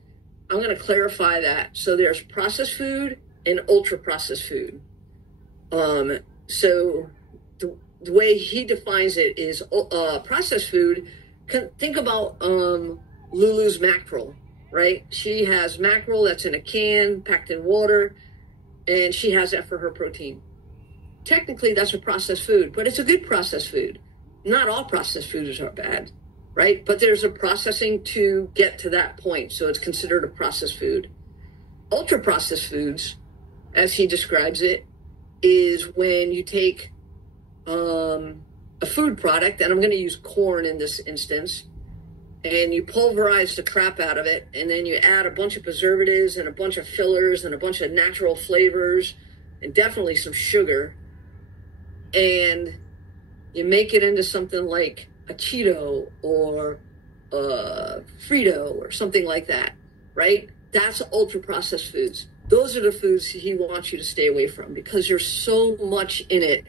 I'm going to clarify that. So there's processed food and ultra-processed food. So the way he defines it is processed food. Think about Lulu's mackerel, right? She has mackerel that's in a can, packed in water, and she has that for her protein. Technically, that's a processed food, but it's a good processed food. Not all processed foods are bad, right? But there's a processing to get to that point, so it's considered a processed food. Ultra-processed foods, as he describes it, is when you take a food product, and I'm going to use corn in this instance, and you pulverize the crap out of it, and then you add a bunch of preservatives and a bunch of fillers and a bunch of natural flavors and definitely some sugar, and you make it into something like a Cheeto or a Frito or something like that, right? That's ultra-processed foods. Those are the foods he wants you to stay away from, because there's so much in it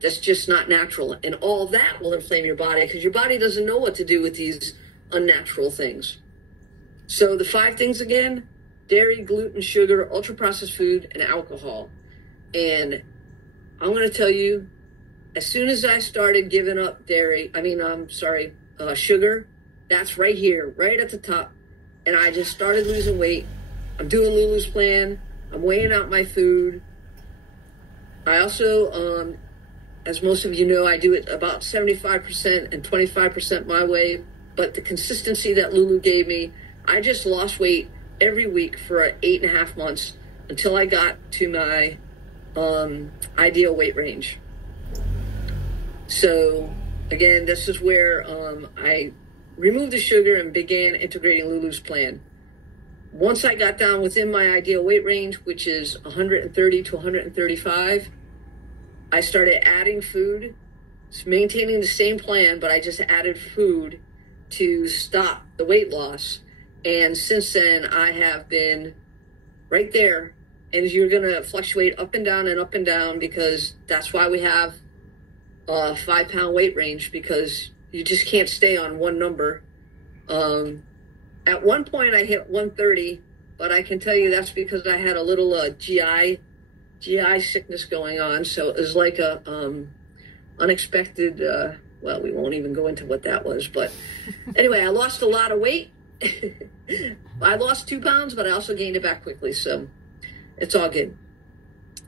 that's just not natural. And all that will inflame your body, because your body doesn't know what to do with these unnatural things. So the 5 things again: dairy, gluten, sugar, ultra-processed food, and alcohol. And I'm going to tell you, as soon as I started giving up sugar, that's right here, right at the top. And I just started losing weight. I'm doing Lulu's plan. I'm weighing out my food. I also, as most of you know, I do it about 75% and 25% my way. But the consistency that Lulu gave me, I just lost weight every week for 8.5 months until I got to my ideal weight range. So again, this is where I removed the sugar and began integrating Lulu's plan. Once I got down within my ideal weight range, which is 130 to 135, I started adding food, maintaining the same plan, but I just added food to stop the weight loss. And since then, I have been right there. And you're going to fluctuate up and down, because that's why we have a 5-pound weight range, because you just can't stay on one number. At one point I hit 130, but I can tell you that's because I had a little GI sickness going on. So it was like a unexpected, well, we won't even go into what that was. But anyway, I lost a lot of weight. I lost 2 pounds, but I also gained it back quickly. So it's all good.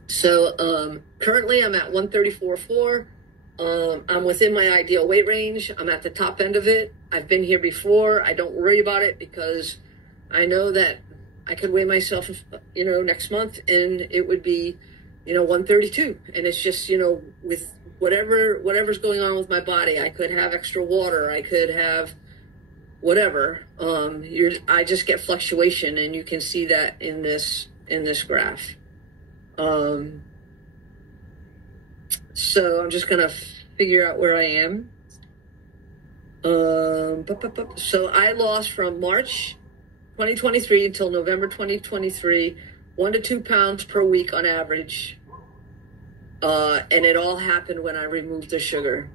So currently I'm at 134.4. I'm within my ideal weight range. I'm at the top end of it. I've been here before. I don't worry about it, because I know that I could weigh myself, next month, and it would be, 132. And it's just, with whatever's going on with my body, I could have extra water. I could have whatever. I just get fluctuation, and you can see that in this graph. So I'm just going to figure out where I am. So I lost from March 2023 until November 2023, 1 to 2 pounds per week on average. And it all happened when I removed the sugar.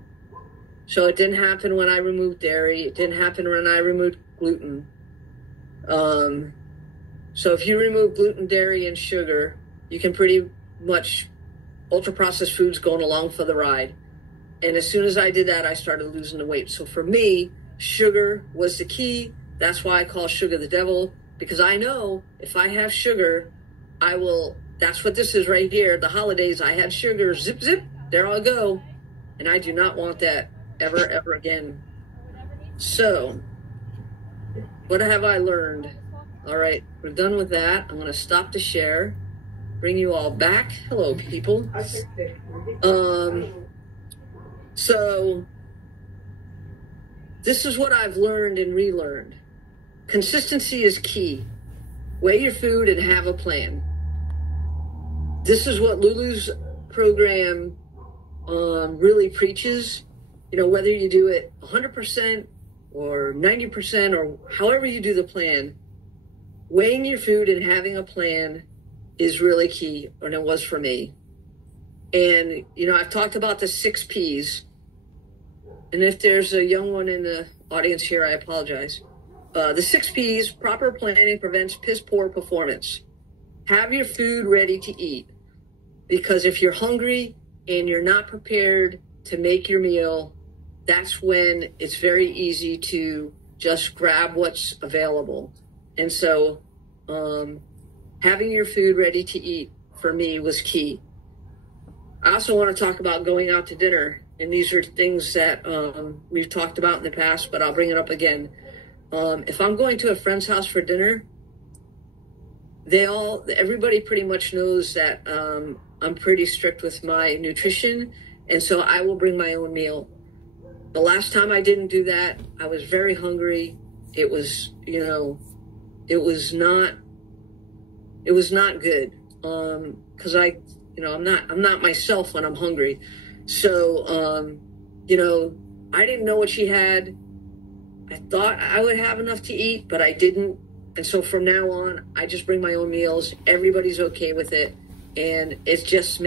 So it didn't happen when I removed dairy. It didn't happen when I removed gluten. So if you remove gluten, dairy, and sugar, you can pretty much ultra-processed foods going along for the ride. And as soon as I did that, I started losing the weight. So for me, sugar was the key. That's why I call sugar the devil, because I know if I have sugar, I will, that's what this is right here. The holidays, I had sugar, zip, zip, there I go. And I do not want that ever, ever again. So, what have I learned? All right, we're done with that. I'm going to stop the share, bring you all back. Hello, people. So, this is what I've learned and relearned. Consistency is key. Weigh your food and have a plan. This is what Lulu's program really preaches. You know, whether you do it 100% or 90% or however you do the plan, weighing your food and having a plan is really key, and it was for me. And, you know, I've talked about the 6 Ps. And if there's a young one in the audience here, I apologize. The 6 Ps, proper planning prevents piss poor performance. Have your food ready to eat. Because if you're hungry and you're not prepared to make your meal, that's when it's very easy to just grab what's available. And so having your food ready to eat for me was key. I also want to talk about going out to dinner. And these are things that we've talked about in the past, but I'll bring it up again. If I'm going to a friend's house for dinner, everybody pretty much knows that I'm pretty strict with my nutrition. And so I will bring my own meal. The last time I didn't do that, I was very hungry. It was, you know, it was not good. Cause I'm not myself when I'm hungry. So, you know, I didn't know what she had. I thought I would have enough to eat, but I didn't. And so from now on, I just bring my own meals. Everybody's okay with it. And it just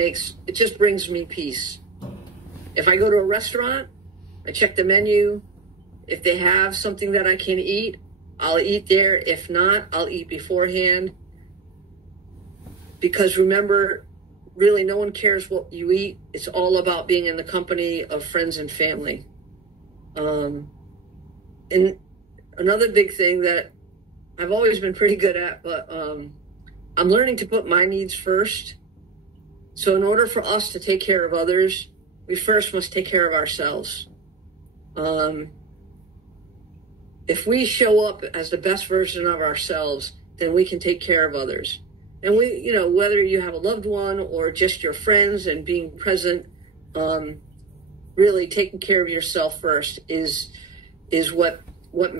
brings me peace. If I go to a restaurant, I check the menu. If they have something that I can eat, I'll eat there. If not, I'll eat beforehand. Because remember, really, no one cares what you eat. It's all about being in the company of friends and family. And another big thing that I've always been pretty good at, but I'm learning to put my needs first. So in order for us to take care of others, we first must take care of ourselves. If we show up as the best version of ourselves, then we can take care of others. And we, you know, whether you have a loved one or just your friends and being present, really taking care of yourself first is what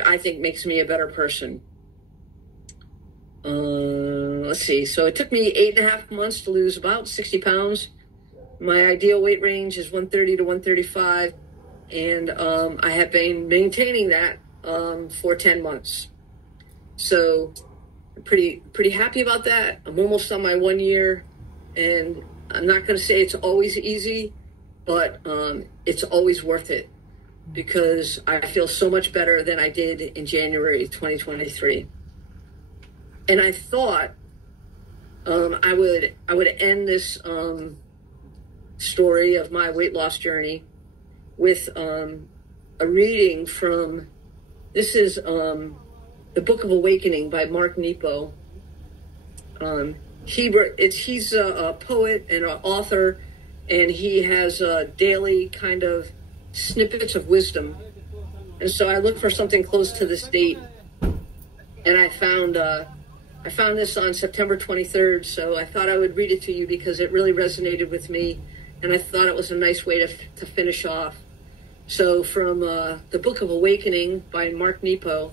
I think makes me a better person. Let's see. So it took me 8.5 months to lose about 60 pounds. My ideal weight range is 130 to 135. And I have been maintaining that for 10 months. So I'm pretty happy about that. I'm almost on my 1 year. And I'm not going to say it's always easy, but it's always worth it because I feel so much better than I did in January 2023. And I thought I would end this story of my weight loss journey with a reading from, this is the Book of Awakening by Mark Nepo. He's a poet and an author, and he has daily kind of snippets of wisdom. And so I looked for something close to this date, and I found this on September 23rd, so I thought I would read it to you because it really resonated with me, and I thought it was a nice way to finish off. So from the Book of Awakening by Mark Nepo,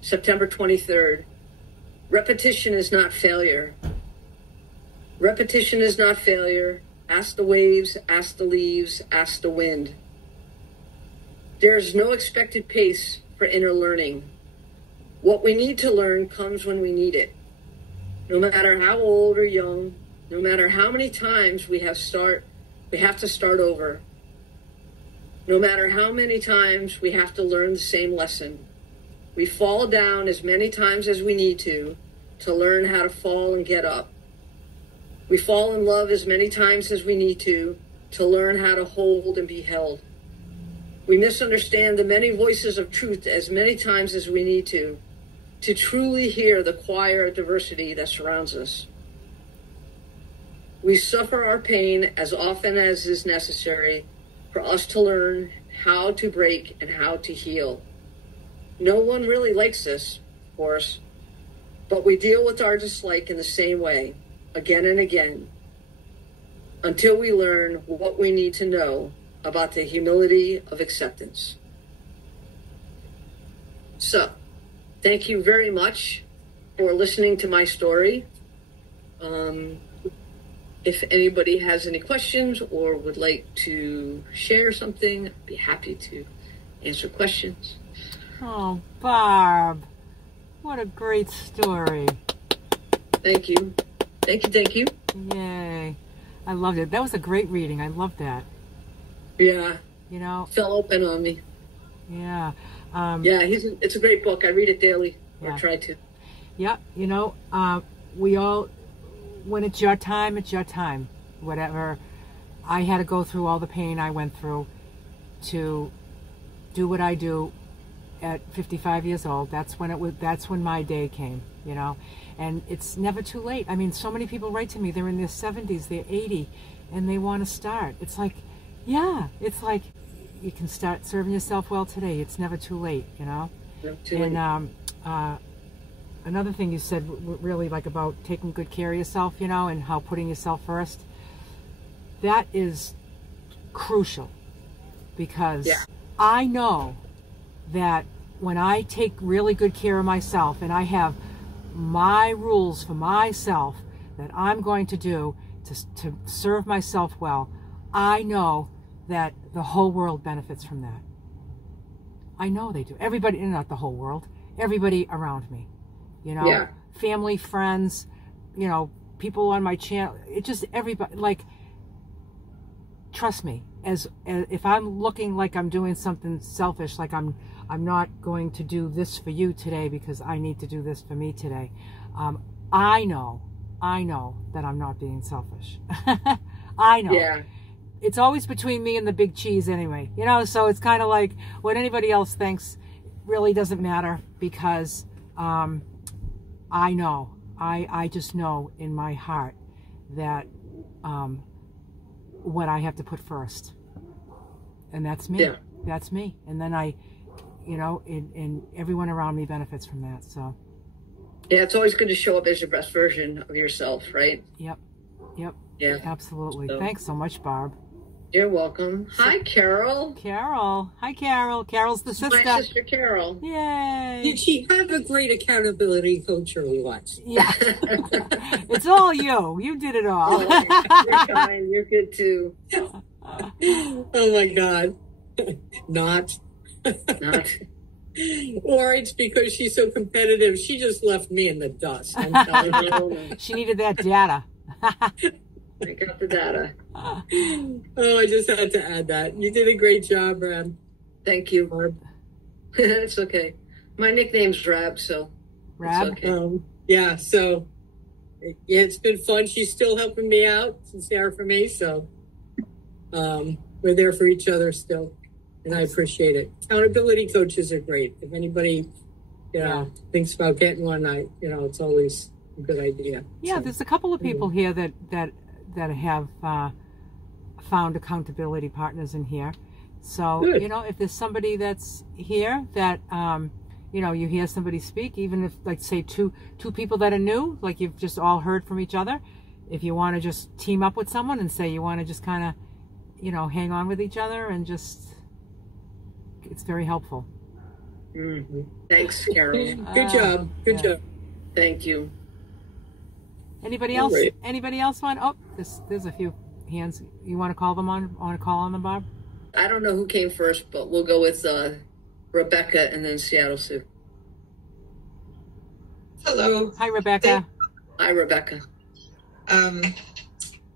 September 23rd, repetition is not failure. Repetition is not failure. Ask the waves, ask the leaves, ask the wind. There is no expected pace for inner learning. What we need to learn comes when we need it. No matter how old or young, no matter how many times we have to start over. No matter how many times we have to learn the same lesson. We fall down as many times as we need to learn how to fall and get up. We fall in love as many times as we need to learn how to hold and be held. We misunderstand the many voices of truth as many times as we need to truly hear the choir of diversity that surrounds us. We suffer our pain as often as is necessary for us to learn how to break and how to heal. No one really likes this, of course, but we deal with our dislike in the same way, again and again, until we learn what we need to know about the humility of acceptance. So, thank you very much for listening to my story. If anybody has any questions or would like to share something, I'd be happy to answer questions. Oh, Barb, what a great story. Thank you. Thank you. Yay. I loved it. That was a great reading. I loved that. Yeah. You know? Fell open on me. Yeah. It's a great book. I read it daily. Yeah. Or try to. Yeah. You know, we all, when it's your time, it's your time. Whatever. I had to go through all the pain I went through to do what I do at 55 years old. That's when my day came, you know. And it's never too late. I mean, so many people write to me, they're in their 70s, they're 80, and they want to start. It's like, yeah, it's like you can start serving yourself well today. It's never too late, you know. And another thing you said really like about taking good care of yourself, you know, and how putting yourself first, that is crucial, because I know that when I take really good care of myself and I have my rules for myself that I'm going to do to serve myself well, I know that the whole world benefits from that. I know they do. Everybody, not the whole world, everybody around me, you know, family, friends, you know, people on my channel, it just everybody, like, trust me, as if I'm looking like I'm doing something selfish, like I'm not going to do this for you today because I need to do this for me today. I know that I'm not being selfish. I know. Yeah. It's always between me and the big cheese anyway, you know, so it's kind of like what anybody else thinks really doesn't matter, because I know, I just know in my heart that what I have to put first, and that's me. Yeah. That's me. And then I, you know, and everyone around me benefits from that. So yeah, it's always good to show up as your best version of yourself, right? Yep. Yeah, absolutely. So, thanks so much, Barb. You're welcome. Hi, Carol. Hi, Carol. Carol's the sister. My sister, Carol. Yay. Did she have a great accountability coach or what? Yeah. It's all you. You did it all. Oh, you're kind. You're good, too. Oh, my God. Not. Or it's because she's so competitive. She just left me in the dust. I'm telling you. She needed that data. I got the data. Oh, I just had to add that. You did a great job, Rab. Thank you, Barb. It's okay. My nickname's Rab, so Rab. It's okay. Yeah, so yeah, it's been fun. She's still helping me out. She's there for me, so we're there for each other still, and I appreciate it. Accountability coaches are great. If anybody, thinks about getting one, it's always a good idea. Yeah, so, there's a couple of people here that have found accountability partners in here. So, good. You know, if there's somebody that's here that, you hear somebody speak, even if, like, say, two people that are new, like you've just all heard from each other, if you want to just team up with someone and say you want to just kind of, hang on with each other and just, it's very helpful. Mm-hmm. Thanks, Carol. Good job. Good job. Thank you. Anybody else? Anybody else want? Oh, there's a few hands. You want to call them on? Want to call on them, Barb? I don't know who came first, but we'll go with Rebecca and then Seattle Sue. Hello. Hi, Rebecca. Hi, Rebecca.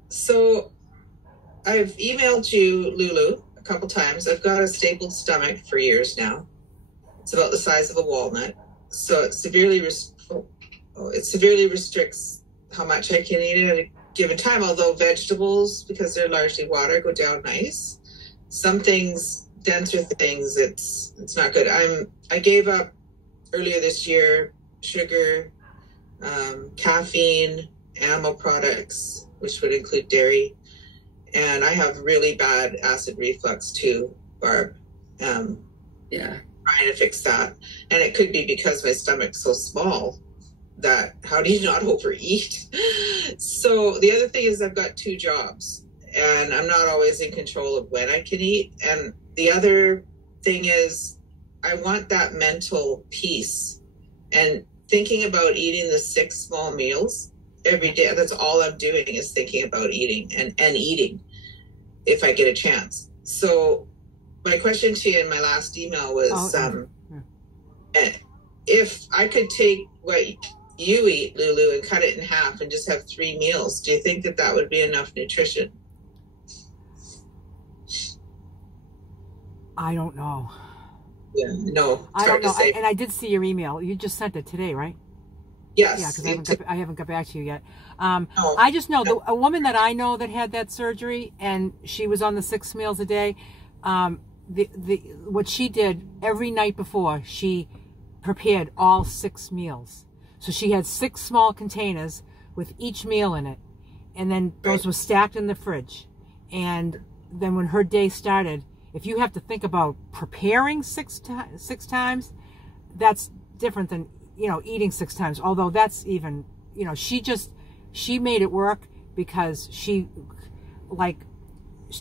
So I've emailed you, Lulu, a couple times. I've got a stapled stomach for years now. It's about the size of a walnut. So it severely restricts how much I can eat at a given time, although vegetables, because they're largely water, go down nice. Some things, denser things, it's not good. I gave up earlier this year sugar, caffeine, animal products, which would include dairy, and I have really bad acid reflux too, Barb. Yeah. Trying to fix that, and it could be because my stomach's so small that how do you not overeat? So the other thing is I've got 2 jobs and I'm not always in control of when I can eat. And the other thing is I want that mental peace, and thinking about eating the 6 small meals every day. That's all I'm doing is thinking about eating and eating if I get a chance. So my question to you in my last email was, if I could take what you eat, Lulu, and cut it in half and just have 3 meals, do you think that that would be enough nutrition? I don't know. Yeah, no. I don't know. And I did see your email. You just sent it today, right? Yes. Yeah, because I haven't got back to you yet. I just know a woman that I know that had that surgery, and she was on the 6 meals a day. What she did every night before, she prepared all 6 meals. So she had 6 small containers with each meal in it, and then those were stacked in the fridge. And then when her day started, if you have to think about preparing 6 times, that's different than, eating 6 times. Although that's even, she made it work because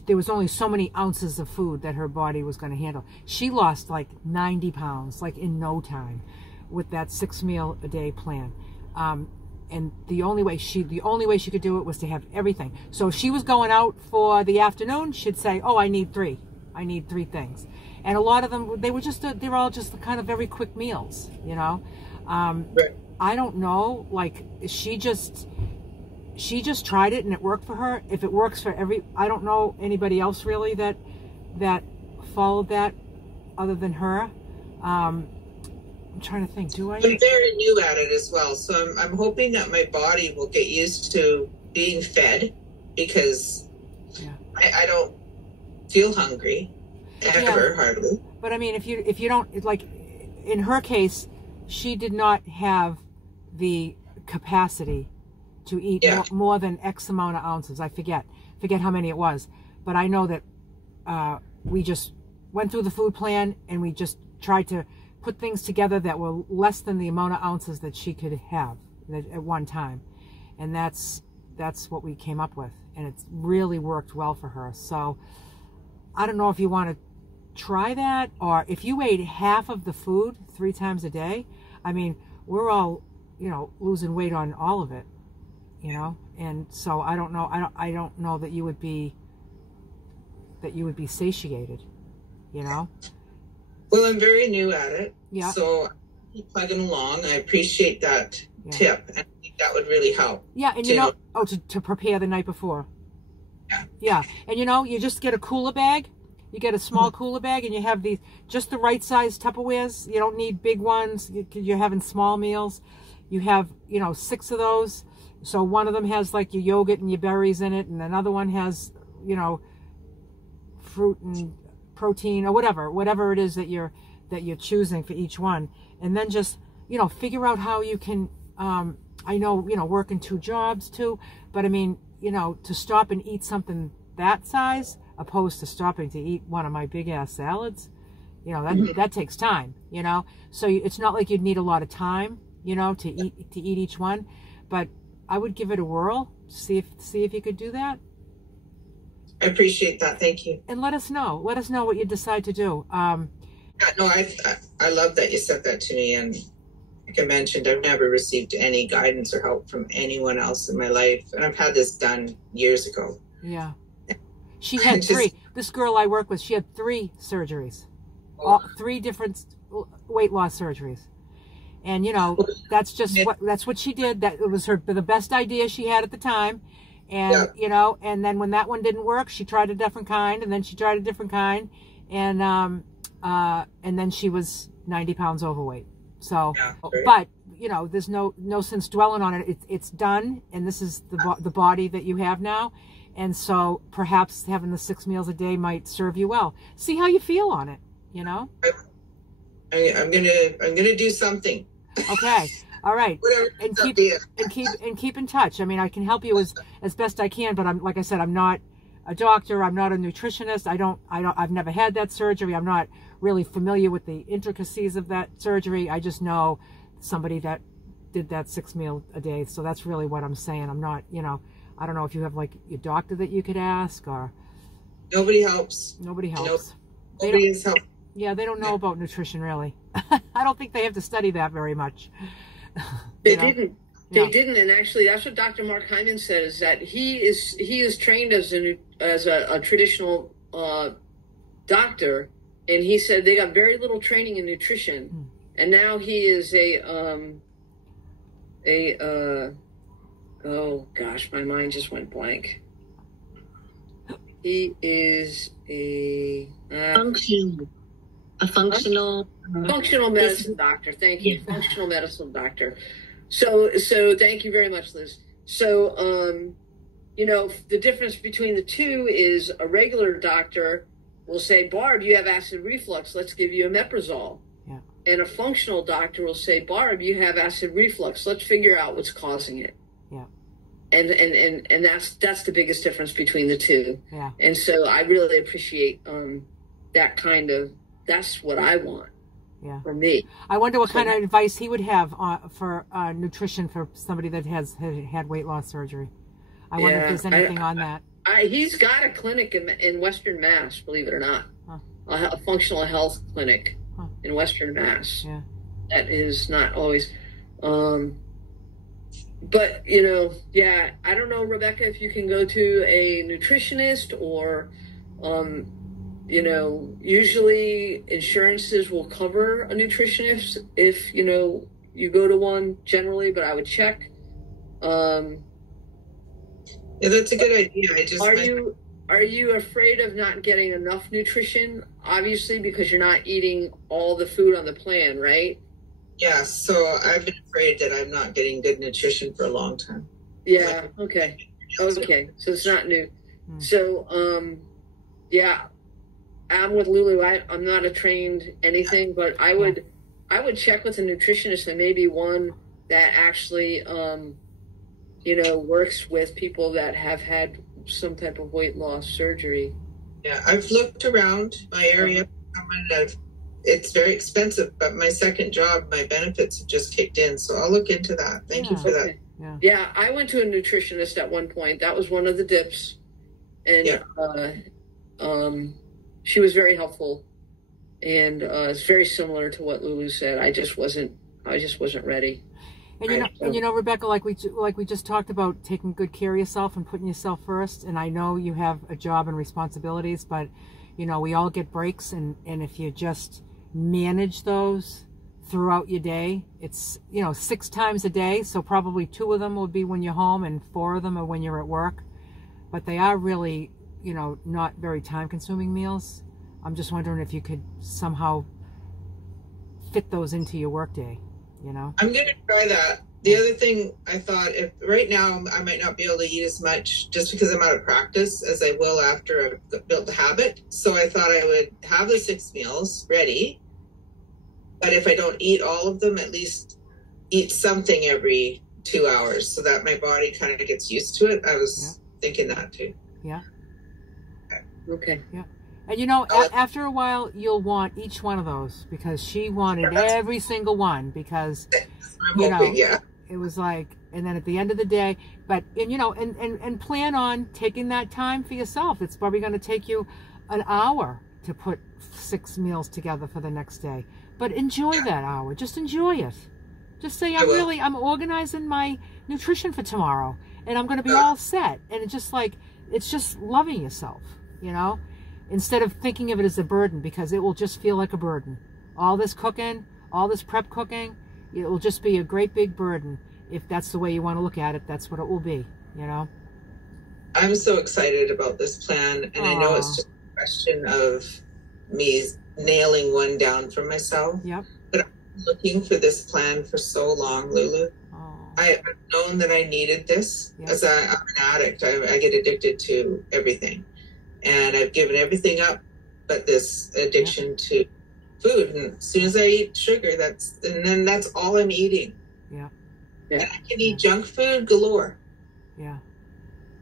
there was only so many ounces of food that her body was going to handle. She lost 90 pounds, in no time, with that 6 meal a day plan. And the only way she could do it was to have everything. So if she was going out for the afternoon, she'd say, "Oh, I need 3 things." And a lot of them, they're all just the kind of very quick meals, I don't know, she just tried it and it worked for her. If it works for I don't know anybody else really that followed that other than her. I'm trying to think, do I? I'm very new at it as well, so I'm hoping that my body will get used to being fed, because I don't feel hungry ever, hardly. But I mean, if you don't, in her case, she did not have the capacity to eat more than X amount of ounces. I forget how many it was, but I know that we just went through the food plan and we just tried to put things together that were less than the amount of ounces that she could have at one time, and that's what we came up with, and it's really worked well for her. So I don't know if you want to try that, or if you ate half of the food 3 times a day. I mean, we're all losing weight on all of it, and so I don't know that you would be satiated, Well, I'm very new at it, so I keep plugging along. I appreciate that tip, and I think that would really help. Yeah, and to prepare the night before. Yeah, and you just get a cooler bag. You get a small cooler bag, and you have just the right size Tupperwares. You don't need big ones. You're having small meals. You have 6 of those. So one of them has your yogurt and your berries in it, and another one has fruit and protein or whatever it is that you're choosing for each one. And then just figure out how you can I know working 2 jobs too, but I mean to stop and eat something that size opposed to stopping to eat one of my big ass salads, that takes time, so it's not like you'd need a lot of time to eat each one, but I would give it a whirl, see if you could do that. I appreciate that. Thank you. And let us know what you decide to do. I love that you said that to me. And like I mentioned, I've never received any guidance or help from anyone else in my life. And I've had this done years ago. Yeah. She had three. This girl I work with, she had 3 surgeries. All 3 different weight loss surgeries. And, you know, that's what she did. That it was the best idea she had at the time. And, you know, and then when that one didn't work, she tried a different kind, and then she tried a different kind. And then she was 90 pounds overweight. So, but, you know, there's no sense dwelling on it. It's done. And this is the body that you have now. And so perhaps having the 6 meals a day might serve you well. See how you feel on it, you know? I'm gonna do something. Okay. All right. Whatever. And keep in touch. I mean, I can help you as best I can, but like I said, I'm not a doctor. I'm not a nutritionist. I've never had that surgery. I'm not really familiar with the intricacies of that surgery. I just know somebody that did that 6 meal a day. So that's really what I'm saying. I'm not, you know, I don't know if you have like your doctor that you could ask or. Nobody helps. Nobody helps. Nobody is helping. Yeah, they don't know about nutrition, really. I don't think they have to study that very much. They didn't. They didn't, and actually, that's what Dr. Mark Hyman said, is that he is trained as a traditional doctor, and he said they got very little training in nutrition, and now he is oh gosh, my mind just went blank. He is a functional medicine doctor. Thank you. Functional medicine doctor. So thank you very much, Liz. So, you know, the difference between the two is a regular doctor will say, Barb, you have acid reflux. Let's give you omeprazole. Yeah. And a functional doctor will say, Barb, you have acid reflux. Let's figure out what's causing it. Yeah. And that's the biggest difference between the two. Yeah. And so I really appreciate that kind of, that's what I want. Yeah. For me. I wonder what kind of advice he would have for nutrition for somebody that has had weight loss surgery. I wonder if there's anything on that. He's got a clinic in Western Mass, believe it or not. A functional health clinic in Western Mass. Yeah. That is not always. But, you know, yeah, I don't know, Rebecca, if you can go to a nutritionist or, you know, usually insurances will cover a nutritionist if, you know, you go to one generally, but I would check. Yeah, that's a good idea. Are you afraid of not getting enough nutrition? Obviously, because you're not eating all the food on the plan, right? Yeah, so I've been afraid that I'm not getting good nutrition for a long time. Yeah, okay. Okay, so it's not new. So, yeah, I'm with Lulu. I'm not a trained anything, but I would check with a nutritionist, and maybe one that actually, you know, works with people that have had some type of weight loss surgery. Yeah, I've looked around my area. It's very expensive, but my second job, my benefits have just kicked in. So I'll look into that. Thank you for that. Yeah, I went to a nutritionist at one point. That was one of the dips. And she was very helpful. And it's very similar to what Lulu said. I just wasn't ready. And you know, Rebecca, like we just talked about, taking good care of yourself and putting yourself first. And I know you have a job and responsibilities, but you know, we all get breaks, and if you just manage those throughout your day, it's, you know, 6 times a day, so probably 2 of them will be when you're home and 4 of them are when you're at work. But they are really, you know, not very time-consuming meals. I'm just wondering if you could somehow fit those into your workday, you know? I'm going to try that. The other thing I thought, if right now I might not be able to eat as much just because I'm out of practice as I will after I've built the habit. So I thought I would have the 6 meals ready. But if I don't eat all of them, at least eat something every 2 hours so that my body kind of gets used to it. I was thinking that too. Yeah. Okay. Yeah. And you know, after a while, you'll want each one of those, because she wanted every single one, because, you know, it was like, and then at the end of the day, and you know, and plan on taking that time for yourself. It's probably going to take you an hour to put 6 meals together for the next day. But enjoy that hour. Just enjoy it. Just say, I'm organizing my nutrition for tomorrow, and I'm going to be all set. And it's just like, it's just loving yourself, you know, instead of thinking of it as a burden, because it will just feel like a burden. All this cooking, all this prep cooking, it will just be a great big burden. If that's the way you want to look at it, that's what it will be, you know. I'm so excited about this plan, and I know it's just a question of me nailing one down for myself. Yep. But I've been looking for this plan for so long, Lulu. I've known that I needed this. Yep. As I'm an addict. I get addicted to everything. And I've given everything up but this addiction to food. And as soon as I eat sugar, that's all I'm eating. Yeah. And I can eat junk food galore. Yeah.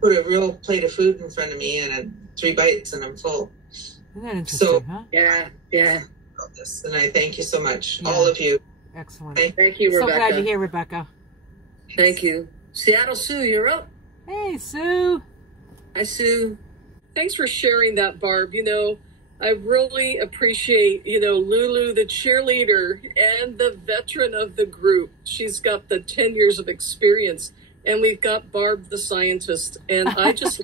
Put a real plate of food in front of me and 3 bites and I'm full. Isn't that interesting, huh? Yeah. About this. And I thank you so much, Yeah. all of you. Excellent. Thank you, Rebecca. So glad you're here, Rebecca. Thank you. Seattle Sue, you're up. Hey, Sue. Hi, Sue. Thanks for sharing that, Barb. You know, I really appreciate, you know, Lulu, the cheerleader and the veteran of the group. She's got the 10 years of experience, and we've got Barb, the scientist. And I just,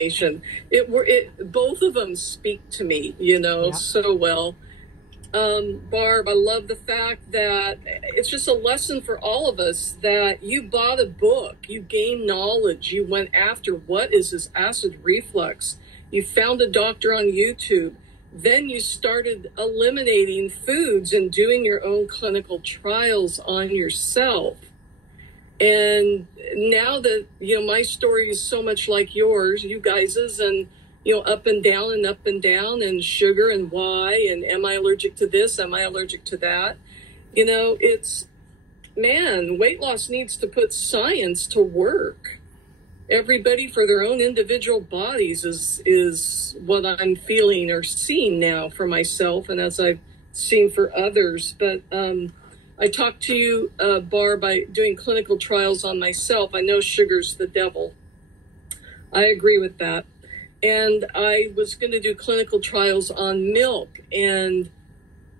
both of them speak to me, you know, so well. Barb, I love the fact that it's just a lesson for all of us that you bought a book, you gained knowledge, you went after what is this acid reflux, you found a doctor on YouTube, then you started eliminating foods and doing your own clinical trials on yourself. And now that, you know, my story is so much like yours, you guys's, and you know, up and down and sugar and why, and am I allergic to this? Am I allergic to that? You know, weight loss needs to put science to work. Everybody for their own individual bodies is what I'm feeling or seeing now for myself, and as I've seen for others. But I talked to you, Barb, by doing clinical trials on myself. I know sugar's the devil. I agree with that. And I was going to do clinical trials on milk. And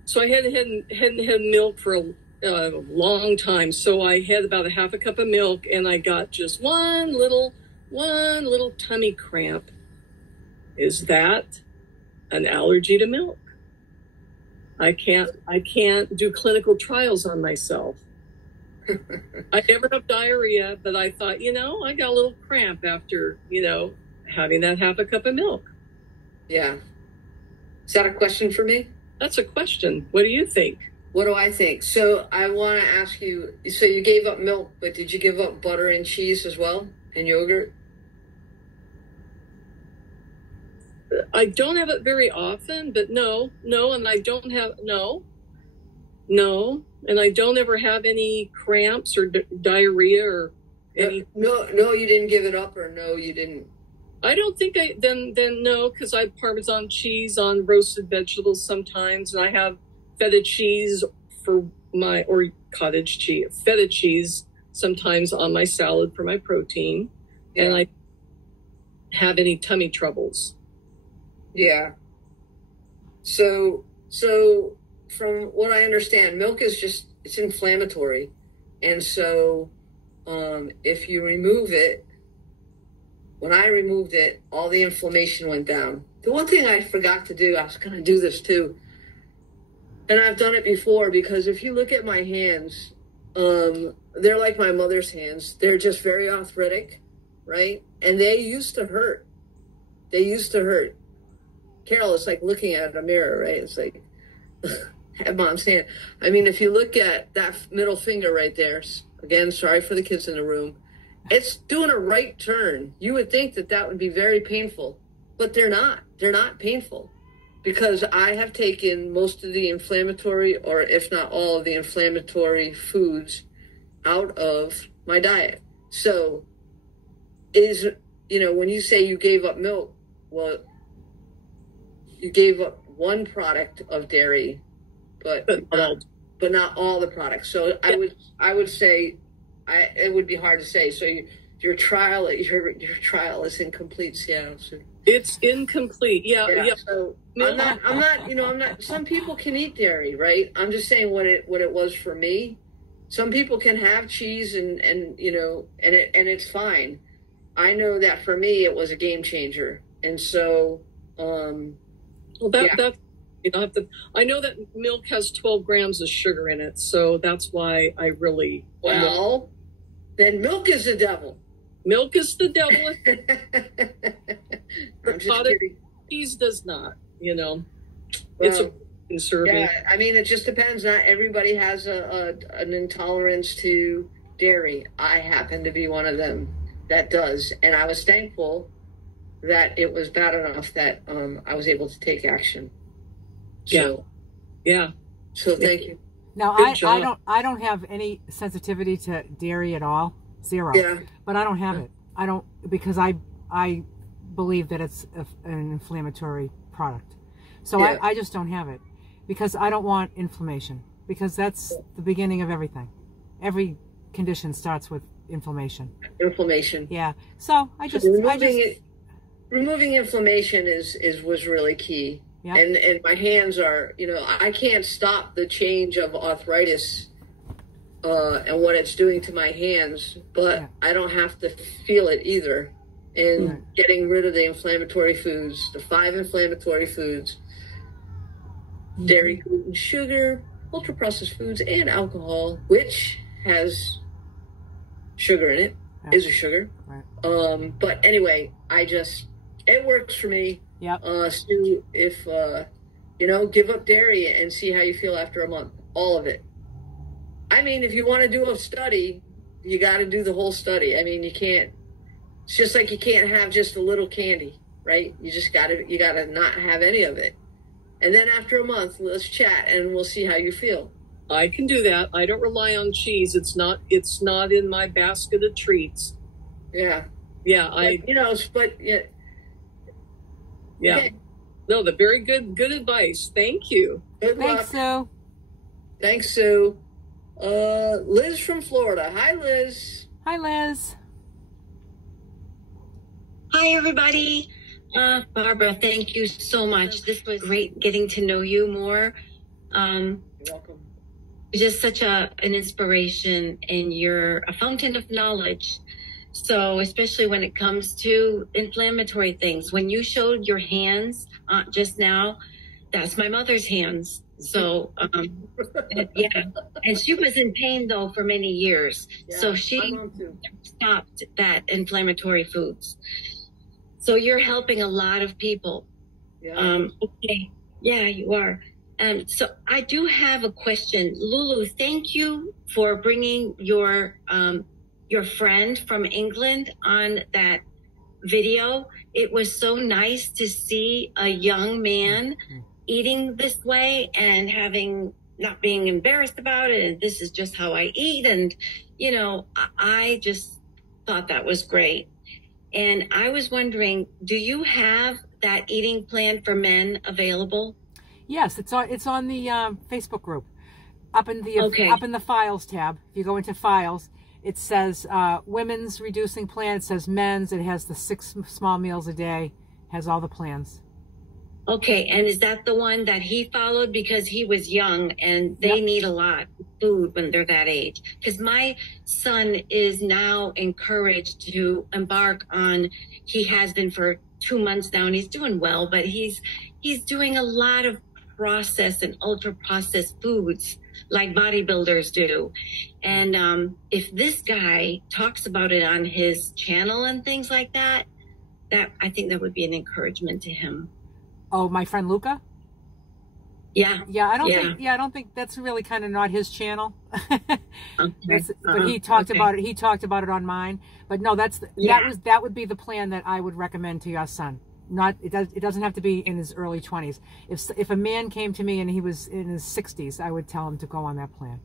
so I hadn't had milk for a long time. So I had about a half a cup of milk and I got just one little tummy cramp. Is that an allergy to milk? I can't do clinical trials on myself. I never have diarrhea, but I thought, you know, I got a little cramp after, you know, having that half a cup of milk. Yeah. Is that a question for me? That's a question. What do you think? What do I think? So I want to ask you, so you gave up milk, but did you give up butter and cheese as well? And yogurt? I don't have it very often, but no, and I don't have, no, and I don't ever have any cramps or diarrhea or any. No, you didn't give it up, or no, you didn't. I don't think then no, because I have Parmesan cheese on roasted vegetables sometimes, and I have feta cheese or cottage cheese, feta cheese sometimes on my salad for my protein, and I have any tummy troubles. Yeah. So from what I understand, milk is it's inflammatory, and so if you remove it. When I removed it, all the inflammation went down. The one thing I forgot to do, I was going to do this too, and I've done it before, because if you look at my hands, they're like my mother's hands. They're just very arthritic, right? And they used to hurt. Carol, it's like looking at a mirror, right? It's like, have Mom's hand. I mean, if you look at that middle finger right there, again, sorry for the kids in the room, it's doing a right turn. You would think that would be very painful, but they're not. They're not painful, because I have taken most of the inflammatory, or if not all of the inflammatory foods out of my diet. So when you say you gave up milk, well, you gave up one product of dairy, but not all the products. So I would say, it would be hard to say. So your trial is incomplete, Seattle. So. It's incomplete. Yeah. So I'm not. Some people can eat dairy, right? I'm just saying what it was for me. Some people can have cheese and it's fine. I know that for me it was a game changer, and so Well, that you don't have to. I know that milk has 12 grams of sugar in it, so that's why I really. Well, then milk is the devil. Milk is the devil. I'm just kidding. Cheese does not. You know, Well, it's a conserving. Yeah, I mean, it just depends. Not everybody has an intolerance to dairy. I happen to be one of them that does, and I was thankful that it was bad enough that I was able to take action. So, yeah. So thank you. Now I don't have any sensitivity to dairy at all, 0. Yeah. But I don't have it. I don't, because I believe that it's an inflammatory product. So Yeah. I just don't have it because I don't want inflammation, because that's the beginning of everything. Every condition starts with inflammation. Yeah. So removing inflammation was really key. Yeah. And my hands are, I can't stop the change of arthritis and what it's doing to my hands, but I don't have to feel it either. And getting rid of the inflammatory foods, the 5 inflammatory foods, dairy, gluten, sugar, ultra processed foods, and alcohol, which has sugar in it, is a sugar. Right. But anyway, it works for me. Yeah. Stu, if, give up dairy and see how you feel after a month. All of it. I mean, if you want to do a study, you got to do the whole study. I mean, it's just like you can't have just a little candy, right? You got to not have any of it. And then after a month, let's chat and we'll see how you feel. I can do that. I don't rely on cheese. It's not in my basket of treats. Yeah. Yeah. Yeah. Okay. No, the very good advice. Thank you. Good luck. Thanks, Sue. Thanks, Sue. Liz from Florida. Hi, Liz. Hi, Liz. Hi, everybody. Barbara, thank you so much. This was great getting to know you more. You're welcome. Just such an inspiration, and you're a fountain of knowledge. So especially when it comes to inflammatory things, when you showed your hands just now, that's my mother's hands. So, yeah. And she was in pain, though, for many years. Yeah, so she stopped that inflammatory foods. So you're helping a lot of people. Yeah. Okay. Yeah, you are. So I do have a question. Lulu, thank you for bringing your friend from England on that video. It was so nice to see a young man eating this way and not being embarrassed about it. And this is just how I eat. And, I just thought that was great. And I was wondering, do you have that eating plan for men available? Yes, it's on the Facebook group. Up in the files tab, if you go into files, it says women's reducing plan. It says men's. It has the 6 small meals a day. Has all the plans. Okay, and is that the one that he followed? Because he was young and they need a lot of food when they're that age. Because my son is now encouraged to embark on, he has been for 2 months now, and he's doing well, but he's doing a lot of processed and ultra processed foods like bodybuilders do. And if this guy talks about it on his channel and things like that, I think that would be an encouragement to him. Oh, my friend Luca? Yeah. Yeah, I don't think that's really kind of not his channel. But he talked about it. He talked about it on mine. But no, that would be the plan that I would recommend to your son. It doesn't have to be in his early 20s. If a man came to me and he was in his 60s, I would tell him to go on that plan.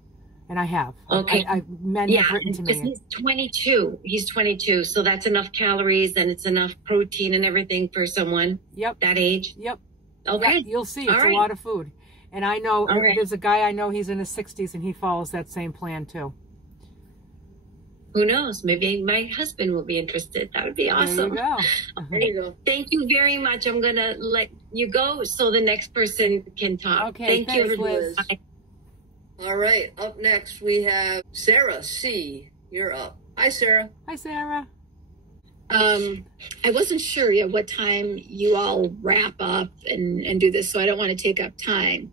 And I have. Okay. Men have written to me. He's 22. He's 22. So that's enough calories and it's enough protein and everything for someone that age. Yep. Okay. Yeah, you'll see. It's a lot of food. And I know there's a guy I know, he's in his 60s and he follows that same plan too. Who knows? Maybe my husband will be interested. That would be awesome. There you go. There you go. Thank you very much. I'm going to let you go so the next person can talk. Okay. Thank you, Liz. Bye. All right. Up next, we have Sarah C. You're up. Hi, Sarah. Hi, Sarah. I wasn't sure what time you all wrap up and do this, so I don't want to take up time.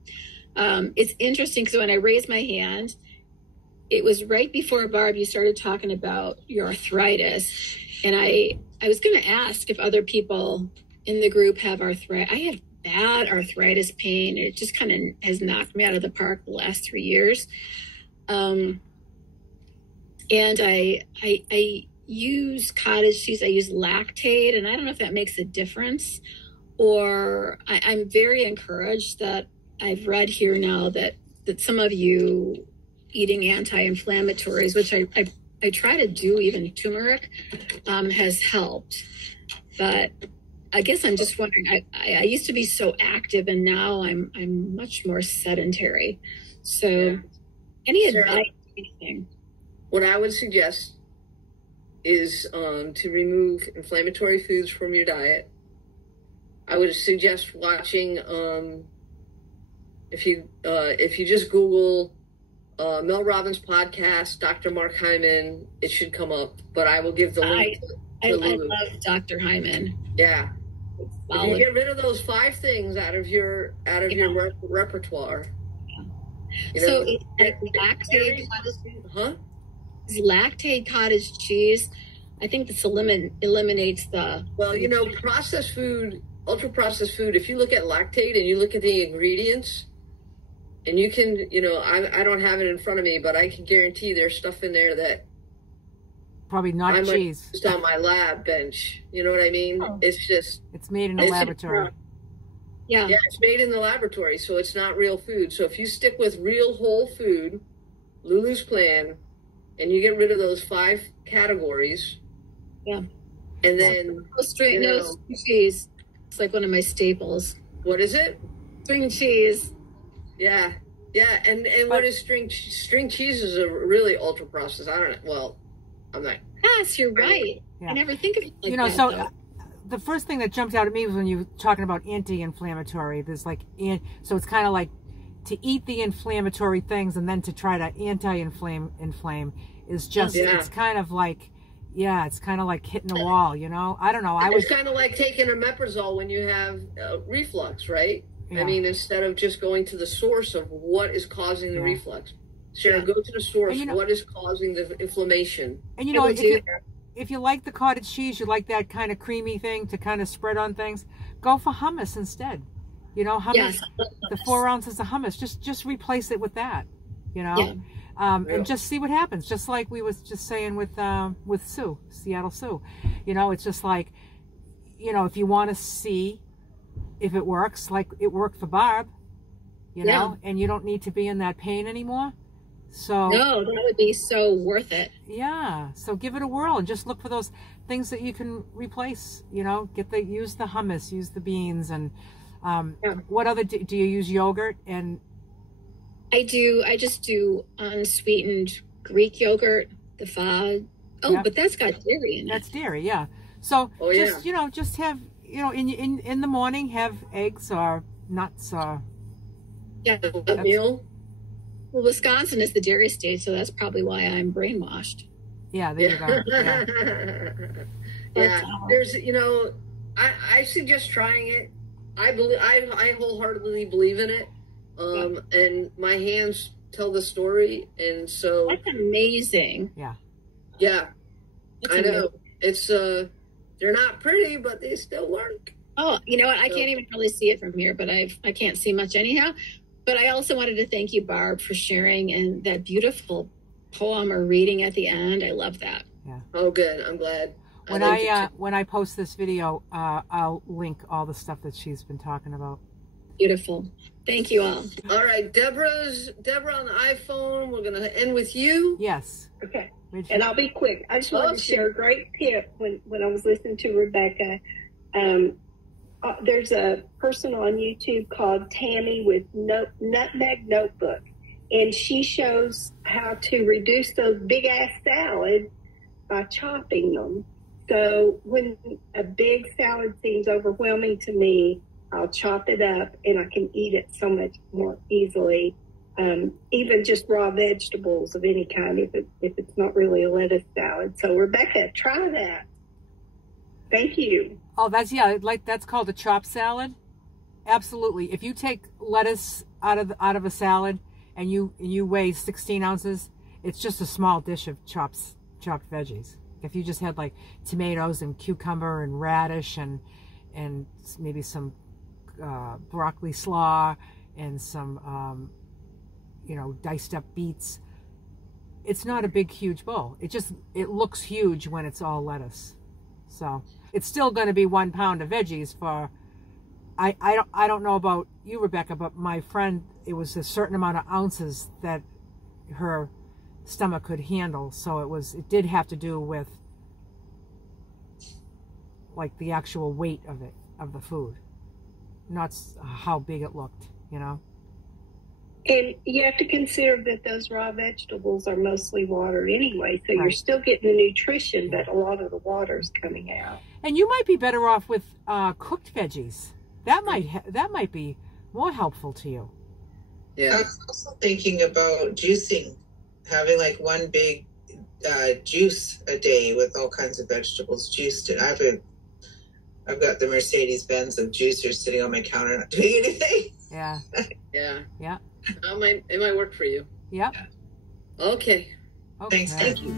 It's interesting because when I raised my hand, it was right before, Barb, you started talking about your arthritis. And I was going to ask if other people in the group have arthritis. I have bad arthritis pain. It just kind of has knocked me out of the park the last 3 years. And I use cottage cheese. I use lactate, and I don't know if that makes a difference. Or I'm very encouraged that I've read here now that some of you eating anti-inflammatories, which I try to do, even turmeric, has helped. But I guess I'm just wondering, I used to be so active, and now I'm much more sedentary. So any advice, anything? What I would suggest is to remove inflammatory foods from your diet. I would suggest watching, if you just Google Mel Robbins podcast, Dr. Mark Hyman, it should come up. But I will give the link. I love Dr. Hyman. Yeah. If you get rid of those 5 things out of your repertoire. Yeah. So lactate, lactate cottage cheese. I think this eliminates the. Well, processed food, ultra processed food. If you look at lactate and you look at the ingredients. And you can, I don't have it in front of me, but I can guarantee there's stuff in there that probably not I cheese. Just on my lab bench. You know what I mean? Oh. It's made in a laboratory. Yeah, it's made in the laboratory, so it's not real food. So if you stick with real whole food, Lulu's plan, and you get rid of those 5 categories, and then string cheese. It's like one of my staples. What is it? String cheese. Yeah, and what is string cheeses are really ultra processed. I don't know. Well, I'm not. Yes, you're right. Yeah. I never think of it like that. So the first thing that jumped out at me was when you were talking about anti-inflammatory. There's so it's kind of like to eat the inflammatory things and then to try to inflame is just it's kind of like. Yeah, it's kind of like hitting a wall, I don't know. It's kind of like taking omeprazole when you have reflux, right? Yeah. I mean, instead of just going to the source of what is causing the reflux. Sarah, go to the source. What is causing the inflammation? And if you like the cottage cheese, you like that kind of creamy thing to kind of spread on things, go for hummus instead. Hummus, yes, the 4 ounces of hummus, just replace it with that, and just see what happens. Just like we was just saying with Sue, Seattle Sue, it's just like, if you want to see if it works, like it worked for Barb, and you don't need to be in that pain anymore. So no, that would be so worth it. Yeah. So give it a whirl and just look for those things that you can replace, use the hummus, use the beans, and what other, do you use yogurt? And I do. I just do unsweetened Greek yogurt, the fog. Oh, but that's got dairy in it. That's dairy. Yeah. So just have, in the morning, have eggs or nuts or a meal. Well, Wisconsin is the dairy state, so that's probably why I'm brainwashed. Yeah, there you go. Yeah, there's, I suggest trying it. I wholeheartedly believe in it. And my hands tell the story, and so that's amazing. Yeah. That's I know. Amazing. It's they're not pretty, but they still work. Oh, you know what? I can't even really see it from here, but I can't see much anyhow. But I also wanted to thank you, Barb, for sharing and that beautiful poem or reading at the end. I love that. Yeah. Oh, good. I'm glad. When I post this video, I'll link all the stuff that she's been talking about. Beautiful. Thank you all. All right, Deborah on the iPhone. We're going to end with you. Yes. Okay. And I'll be quick. I just wanted to share a great tip when I was listening to Rebecca. There's a person on YouTube called Tammy with Nutmeg Notebook, and she shows how to reduce those big-ass salads by chopping them. So when a big salad seems overwhelming to me, I'll chop it up, and I can eat it so much more easily. Even just raw vegetables of any kind, if it's not really a lettuce salad. So, Rebecca, try that. Thank you. Oh, that's called a chopped salad. Absolutely. If you take lettuce out of a salad and you weigh 16 ounces, it's just a small dish of chopped veggies. If you just had like tomatoes and cucumber and radish and maybe some broccoli slaw and some diced up beets, it's not a big huge bowl. It looks huge when it's all lettuce. So it's still going to be 1 pound of veggies for. I don't know about you, Rebecca, but my friend, it was a certain amount of ounces that her stomach could handle. So it did have to do with like the actual weight of the food, not how big it looked, And you have to consider that those raw vegetables are mostly water anyway, so Right. you're still getting the nutrition, but a lot of the water is coming out. And you might be better off with cooked veggies. That might be more helpful to you. Yeah. I was also thinking about juicing, having like one big juice a day with all kinds of vegetables juiced. And I've got the Mercedes-Benz of juicers sitting on my counter, not doing anything. Yeah. Yeah. It might work for you. Yep. Okay. Thanks. Thank you.